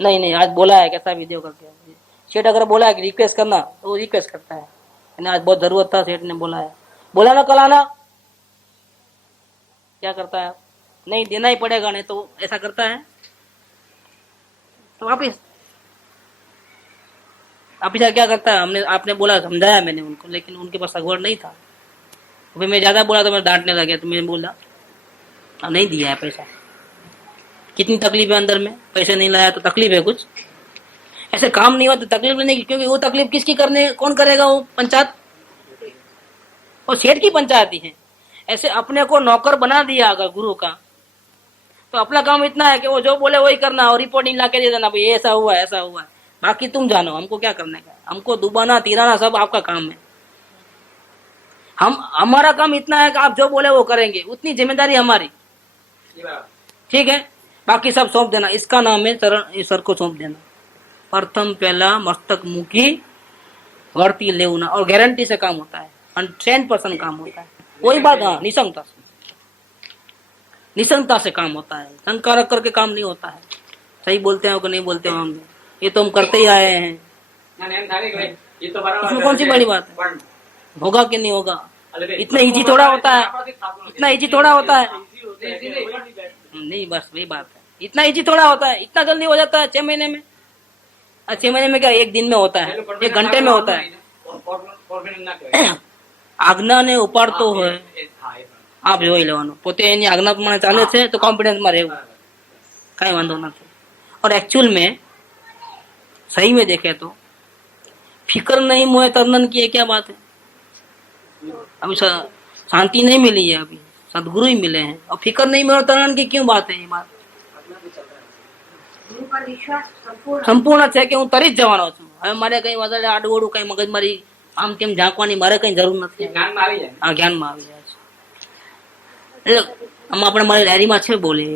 नहीं आज बोला है, कैसा भी दो करके। सेठ अगर बोला है कि रिक्वेस्ट करना, तो वो रिक्वेस्ट करता है, आज बहुत जरूरत था, सेठ ने बोला है, बोला ना कल आना। क्या करता है? नहीं देना ही पड़ेगा, नहीं तो ऐसा करता है। तो वापिस क्या करता है? आपने बोला, समझाया मैंने उनको, लेकिन उनके पास सगवड़ नहीं था। तो मैं ज्यादा बोला तो मैं डांटने लगा, तो मैंने बोला नहीं दिया है पैसा। कितनी तकलीफ है अंदर में, पैसे नहीं लाया तो तकलीफ है कुछ। ऐसे काम नहीं हुआ तो तकलीफ नहीं, क्योंकि वो तकलीफ किसकी करने, कौन करेगा? वो पंचायत और सेठ की पंचायती है। ऐसे अपने को नौकर बना दिया अगर गुरु का, तो अपना काम इतना है कि वो जो बोले वही करना, और रिपोर्टिंग ला के दे देना, भाई ऐसा हुआ ऐसा हुआ है, बाकी तुम जानो, हमको क्या करने का। हमको डुबाना तिराना सब आपका काम है। हमारा काम इतना है कि आप जो बोले वो करेंगे, उतनी जिम्मेदारी हमारी, ठीक है। बाकी सब सौंप देना, इसका नाम है चरण, सर को सौंप देना। प्रथम पहला मस्तक मुखी वर्ती लेना, और गारंटी से काम होता है, 100% काम होता है। वही बात, हाँ, निसंगता से काम होता है, शंका रख करके काम नहीं होता है। सही बोलते हैं कि नहीं बोलते होंगे, ये तो हम करते ही आए हैं, इसमें कौन सी बड़ी बात है? होगा कि नहीं होगा? इतना इजी थोड़ा होता है, इतना इजी थोड़ा होता है। नहीं, बस वही बात है, इतना इजी थोड़ा होता है, इतना जल्दी हो जाता है 6 महीने में। 6 महीने में क्या, 1 दिन में होता है, 1 घंटे में होता है। આજ્ઞા ને ઉપાડતો હોય, આપ જોઈ લેવાનું, પોતે એની આજ્ઞા પ્રમાણે ચાલે છે તો કોન્ફિડન્સ માં રહેવું, કઈ વાંધો નથી। और एक्चुअल में सही में देखे तो फिक्र नहीं मोहे तरनन की, क्या बात है? अभी शांति नहीं मिली है, अभी सदगुरु ही मिले हैं, और फिक्र नहीं मोहे तरनन की क्यों बात है? ये बात संपूर्ण है कि હું તરી જ જવાનો છું। હવે મારે કઈ વધારે આડું કઈ મગજમારી આમ તેમ ઝાંકવાની મારે કઈ જરૂર નથી। હા, જ્ઞાનમાં આવી જાય છે। આમાં આપણે મારી ડાયરીમાં છે બોલે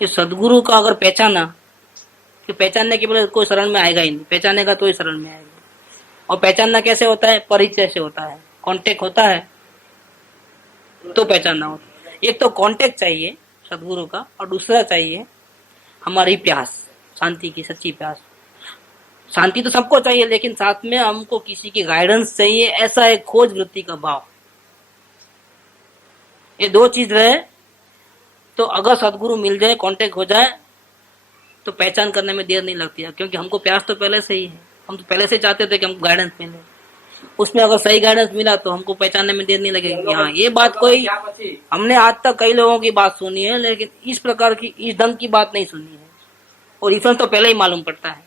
कि सदगुरु का अगर पहचाना, कि पहचानने के बाद कोई शरण में आएगा ही नहीं, पहचानेगा तो ही शरण में आएगा। और पहचानना कैसे होता है? परिचय से होता है, कांटेक्ट होता है। तो पहचानना होता है। एक तो कांटेक्ट चाहिए सदगुरु का, और दूसरा चाहिए हमारी प्यास, शांति की सच्ची प्यास। शांति तो सबको चाहिए, लेकिन साथ में हमको किसी की गाइडेंस चाहिए, ऐसा एक खोज वृत्ति का भाव। ये दो चीज रहे तो अगर सदगुरु मिल जाए, कांटेक्ट हो जाए, तो पहचान करने में देर नहीं लगती है, क्योंकि हमको प्यास तो पहले से ही है। हम तो पहले से चाहते थे कि हमको गाइडेंस मिले, उसमें अगर सही गाइडेंस मिला तो हमको पहचानने में देर नहीं लगेगी। हाँ, ये बात कोई, हमने आज तक कई लोगों की बात सुनी है, लेकिन इस प्रकार की, इस ढंग की बात नहीं सुनी है, और डिफरेंस तो पहले ही मालूम पड़ता है।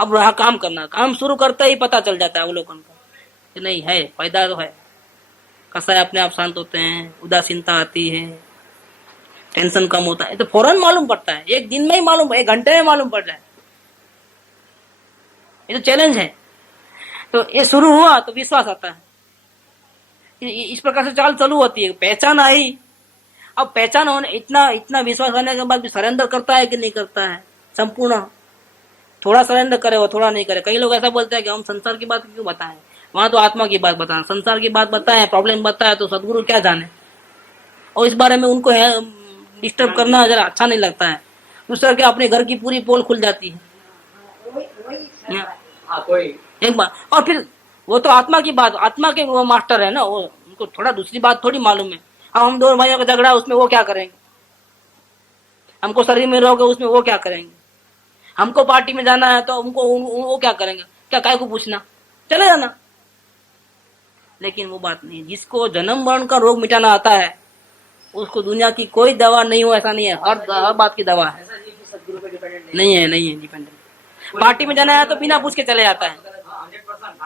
अब रहा काम करना, काम शुरू करते ही पता चल जाता है अवलोकन का कि नहीं है, फायदा तो है। कसाय अपने आप शांत होते हैं, उदासीनता आती है, टेंशन कम होता है, तो फौरन मालूम पड़ता है, एक दिन में ही मालूम, एक घंटे में मालूम पड़ जाए। ये तो चैलेंज है। तो ये शुरू हुआ तो विश्वास आता है, इस प्रकार से चाल चालू होती है। पहचान आई, अब पहचान होने, इतना विश्वास होने के बाद भी सरेंडर करता है कि नहीं करता है संपूर्ण। थोड़ा सरेंडर करे वो थोड़ा नहीं करे। कई लोग ऐसा बोलते हैं कि हम संसार की बात क्यों बताएं, वहां तो आत्मा की बात बताएं, संसार की बात बताएं, प्रॉब्लम बताए तो सदगुरु क्या जाने। और इस बारे में उनको डिस्टर्ब करना जरा अच्छा नहीं लगता है। दूसरा क्या, अपने घर की पूरी पोल खुल जाती है एक बार। और फिर वो तो आत्मा की बात, आत्मा के वो मास्टर है ना, वो उनको थोड़ा दूसरी बात थोड़ी मालूम है। अब हम दो भाइयों का झगड़ा, उसमें वो क्या करेंगे, हमको शरीर में रहोगे उसमें वो क्या करेंगे, हमको पार्टी में जाना है तो उनको वो क्या करेंगे, क्या काय को पूछना, चले जाना। लेकिन वो बात नहीं, जिसको जन्म मरण का रोग मिटाना आता है उसको दुनिया की कोई दवा नहीं हो ऐसा नहीं है, हर बात की दवा है। नहीं है डिपेंडेंट। पार्टी में जाना है तो बिना पूछ के चले जाता है,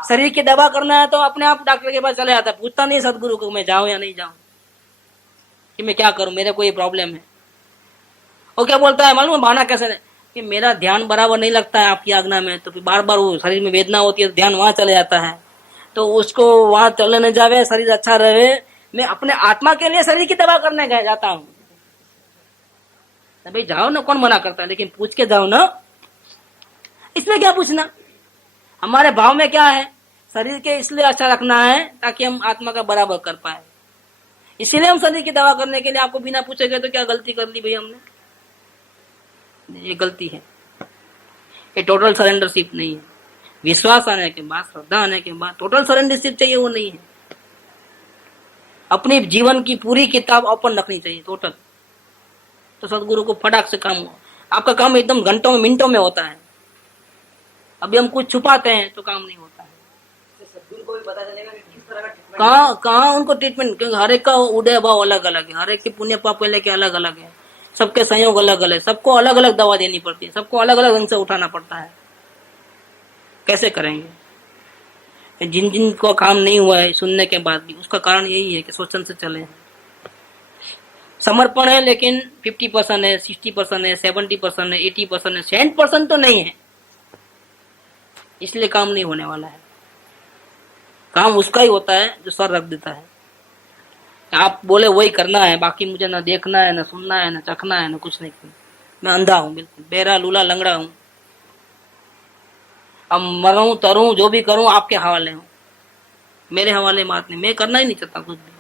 शरीर की दवा करना है तो अपने आप डॉक्टर के पास चले जाता है, पूछता नहीं सदगुरु को मैं जाऊं या नहीं जाऊं, कि मैं क्या करूं, मेरे को ये प्रॉब्लम है। और क्या बोलता है मालूम है बहाना कैसे, कि मेरा ध्यान बराबर नहीं लगता है आपकी आज्ञा में, तो फिर बार बार वो शरीर में वेदना होती है तो ध्यान वहां चले जाता है, तो उसको वहां चलने न जावे, शरीर अच्छा रहे। मैं अपने आत्मा के लिए शरीर की दवा करने जाता हूँ, भाई जाओ ना, कौन मना करता है, लेकिन पूछ के जाओ ना, इसमें क्या पूछना। हमारे भाव में क्या है, शरीर के इसलिए अच्छा रखना है ताकि हम आत्मा का बराबर कर पाए, इसीलिए हम शरीर की दवा करने के लिए आपको बिना पूछे गए, तो क्या गलती कर ली भाई हमने, ये गलती है। ये टोटल सरेंडरशिप नहीं है। विश्वास आने के बाद, श्रद्धा आने के बाद टोटल सरेंडरशिप चाहिए, वो नहीं है। अपने जीवन की पूरी किताब ओपन रखनी चाहिए टोटल, तो सदगुरु को फटाक से काम हो। आपका काम एकदम घंटों में मिनटों में होता है। अभी हम कुछ छुपाते हैं तो काम नहीं होता है। सदगुरु को भी पता चलेगा कि किस तरह का ट्रीटमेंट, कहाँ उनको ट्रीटमेंट, क्योंकि हर एक का उदय भाव अलग अलग है, हर एक की पुण्य पाप लेके अलग अलग है, सबके संयोग अलग अलग, सबको अलग अलग दवा देनी पड़ती है, सबको अलग अलग ढंग से उठाना पड़ता है। कैसे करेंगे। जिन को काम नहीं हुआ है सुनने के बाद भी, उसका कारण यही है कि सोचन से चले। समर्पण है लेकिन 50% है, 60% है, 70% है, 80% है, 100% तो नहीं है, इसलिए काम नहीं होने वाला है। काम उसका ही होता है जो सर रख देता है, आप बोले वही करना है, बाकी मुझे ना देखना है, ना सुनना है, ना चखना है, ना कुछ नहीं करना। मैं अंधा हूं, बिल्कुल बेरा लूला लंगड़ा हूं। अब मरूं तरूं जो भी करूं आपके हवाले हूं, मेरे हवाले बात नहीं, मैं करना ही नहीं चाहता कुछ भी।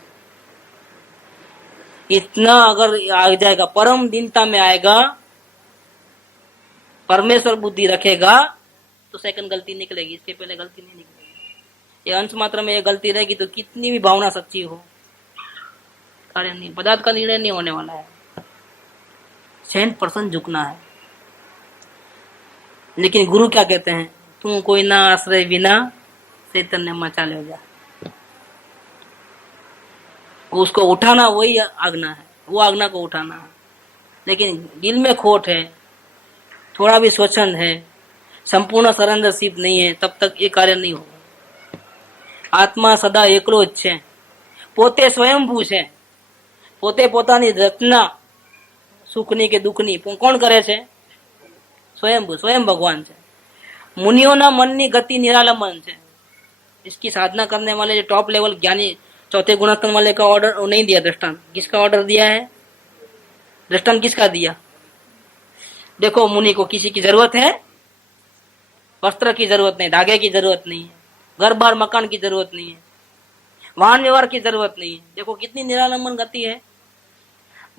इतना अगर आ जाएगा, परम दीनता में आएगा, परमेश्वर बुद्धि रखेगा, तो सेकंड गलती निकलेगी, इसके पहले गलती नहीं निकलेगी। ये अंश मात्र में ये गलती रहेगी तो कितनी भी भावना सच्ची हो, कार्य नहीं, पदार्थ का निर्णय नहीं होने वाला है। 100% झुकना है। लेकिन गुरु क्या कहते हैं, तू कोई ना आश्रय बिना चैतन्य मचा ले जा। उसको उठाना वही आज्ञा है, वो आज्ञा को उठाना है। लेकिन दिल में खोट है, थोड़ा भी स्वच्छंद है, संपूर्ण सरेंडरशिप नहीं है, तब तक ये कार्य नहीं होगा। आत्मा सदा एकलो ज छे, पोते स्वयंभू छे, પોતે પોતાની રચના સુખની કે દુઃખની કોણ કરે છે, स्वयंभू, स्वयं भगवान છે। मुनियों मननी गति निरालंबन છે। इसकी साधना करने वाले जो टॉप लेवल ज्ञानी, चौथे गुणस्तन वाले का ऑर्डर नहीं दिया दृष्टांत, किसका ऑर्डर दिया है, दृष्टांत किसका दिया। देखो मुनि को किसी की जरूरत है, वस्त्र की जरूरत नहीं, धागे की जरूरत नहीं है, घर बार मकान की जरूरत नहीं है, वाहन व्यवहार की जरूरत नहीं है। देखो कितनी निरालंबन गति है।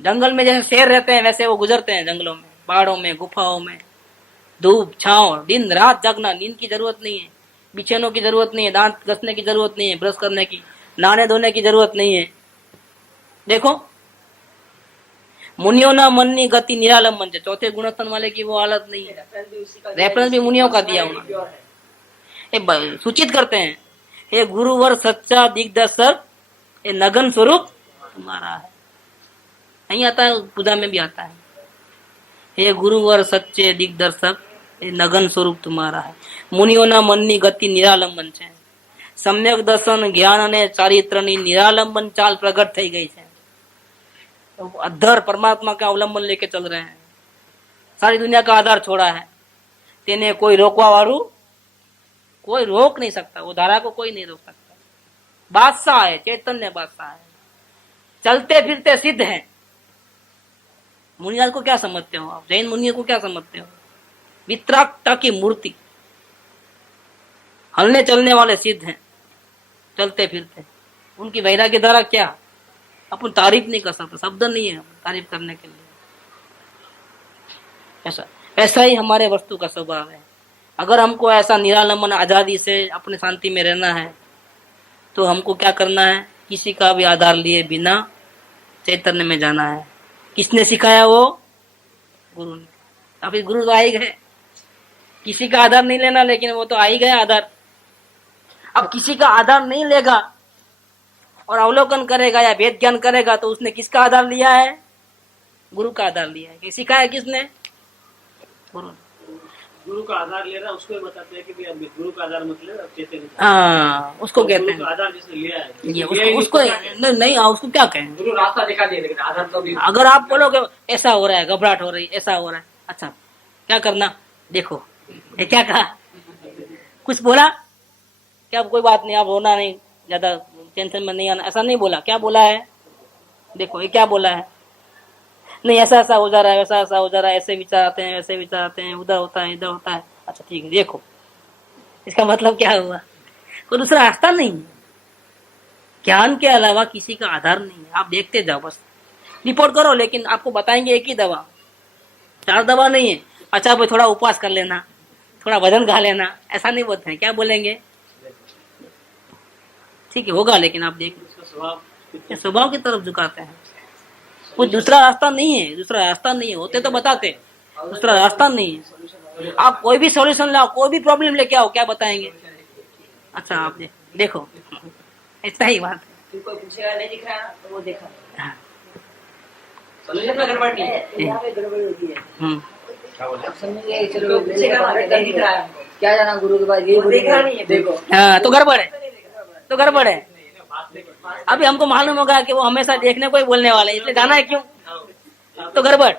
जंगल में जैसे शेर रहते हैं वैसे वो गुजरते हैं जंगलों में, पहाड़ों में, गुफाओं में, धूप छांव, दिन रात जगना, नींद की जरूरत नहीं है, बिछैनों की जरूरत नहीं है, दांत घसने की जरूरत नहीं है, ब्रश करने की, नहाने धोने की जरूरत नहीं है। देखो मुनियों ना मननी गति निरालंबन है, चौथे गुणस्थान वाले की वो हालत नहीं है। रेफरेंस भी मुनियों का दिया उन्होंने। सूचित करते हैं, हे गुरुवर सच्चा दिग्दर्शक, ये नगन स्वरूप तुम्हारा है। नहीं आता है, पूजा में भी आता है, हे गुरुवर सच्चे दिग्दर्शक, ये नगन स्वरूप तुम्हारा है। मुनियोना मननी गति निरालंबन છે। सम्यक दर्शन ज्ञान અને ચારિત્રની નિરાલંબન ચાલ પ્રગટ થઈ ગઈ છે। अधर परमात्मा का अवलंबन लेके चल रहे हैं, सारी दुनिया का आधार छोड़ा है, तेने कोई रोकवा वालू कोई रोक नहीं सकता, वो धारा को कोई नहीं रोक सकता। बादशाह है, चैतन्य बादशाह है, चलते फिरते सिद्ध है। मुनियाज को क्या समझते हो आप? जैन मुनियों को क्या समझते हो? वित्राक्ता की मूर्ति, हलने चलने वाले सिद्ध हैं, चलते फिरते। उनकी वैराग्य धारा क्या, अपन तारीफ नहीं कर सकते, शब्द नहीं है तारीफ करने के लिए। ऐसा ही हमारे वस्तु का स्वभाव है। अगर हमको ऐसा निरालंबन आजादी से अपने शांति में रहना है तो हमको क्या करना है? किसी का भी आधार लिए बिना चैतन्य में जाना है। किसने सिखाया? वो गुरु ने। अभी गुरु तो आ ही गए, किसी का आधार नहीं लेना, लेकिन वो तो आ ही गया आधार। अब किसी का आधार नहीं लेगा और अवलोकन करेगा या वेद ज्ञान करेगा तो उसने किसका आधार लिया है? गुरु का आधार लिया है। सिखाया किसने? गुरु ने। गुरु का आधार ले रहा, उसको बताते हैं कि भाई अब गुरु का आधार मतलब चैतन्य। हाँ, उसको कहते हैं आधार जिसने लिया है, ये उसको नहीं, उसको क्या कहें? गुरु रास्ता दिखा दिया, लेकिन आधार तो भी। अगर आप बोलोगे ऐसा हो रहा है, घबराहट हो रही, ऐसा हो रहा है, अच्छा क्या करना? देखो ये क्या कहा? कुछ बोला क्या? कोई बात नहीं, आप रोना नहीं, ज्यादा टेंशन में नहीं आना, ऐसा नहीं बोला। क्या बोला है? देखो ये क्या बोला है? नहीं ऐसा ऐसा हो जा रहा है, वैसा ऐसा हो जा रहा है, ऐसे विचार आते हैं, वैसे विचार आते हैं, उधर होता है, इधर होता है। अच्छा ठीक है, देखो इसका मतलब क्या हुआ? कोई दूसरा रास्ता नहीं है। ज्ञान के अलावा किसी का आधार नहीं है। आप देखते जाओ, बस रिपोर्ट करो, लेकिन आपको बताएंगे एक ही दवा, 4 दवा नहीं है। अच्छा भाई थोड़ा उपवास कर लेना, थोड़ा वजन खा लेना, ऐसा नहीं बोलते हैं। क्या बोलेंगे? ठीक है होगा, लेकिन आप देख स्वभाव की तरफ झुकाते हैं। कोई दूसरा रास्ता नहीं है, दूसरा रास्ता नहीं है। होते तो बताते, दूसरा रास्ता नहीं है। आप कोई भी सॉल्यूशन लाओ, कोई भी प्रॉब्लम लेके आओ, क्या बताएंगे? अच्छा आप देखो इतना ही बात है। कोई पूछेगा नहीं दिख रहा तो वो देखा, हाँ। सोल्यूशन में गड़बड़ नहीं है, यहाँ पे गड़बड़ होती है। समझिए, चलो पूछेगा नहीं दिख रहा है, क्या जाना गुरु के पास, ये देखा नहीं है, देखो हाँ तो गड़बड़ है, तो गड़बड़ है। अभी हमको मालूम होगा कि वो हमेशा देखने को ही बोलने वाले, इसलिए जाना है क्यों? तो गड़बड़,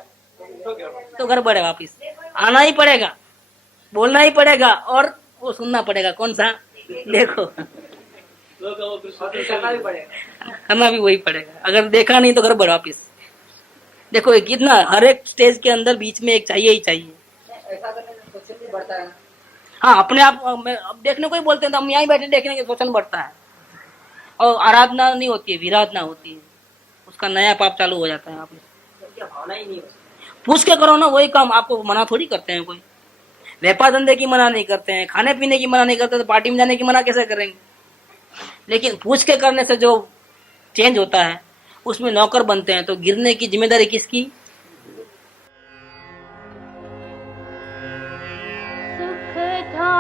तो गड़बड़ है। वापिस आना ही पड़ेगा, बोलना ही पड़ेगा और वो सुनना पड़ेगा। कौन सा? देखो करना भी पड़ेगा, करना भी वही पड़ेगा। अगर देखा नहीं तो गड़बड़। वापिस देखो कितना हर एक स्टेज के अंदर बीच में एक चाहिए ही चाहिए। ऐसा करने से सोचन भी बढ़ता है। हाँ अपने आप अब देखने को ही बोलते हैं तो हम यहीं बैठे देखने के सोचन बढ़ता है। और आराधना नहीं होती है, विराधना होती है, उसका नया पाप चालू हो जाता है। आप भावना ही नहीं हो, पूछ के करो ना, वही काम। आपको मना थोड़ी करते हैं कोई, व्यापार धंधे की मना नहीं करते हैं, खाने पीने की मना नहीं करते, तो पार्टी में जाने की मना कैसे करेंगे? लेकिन पूछ के करने से जो चेंज होता है उसमें नौकर बनते हैं। तो गिरने की जिम्मेदारी किसकी? सुख था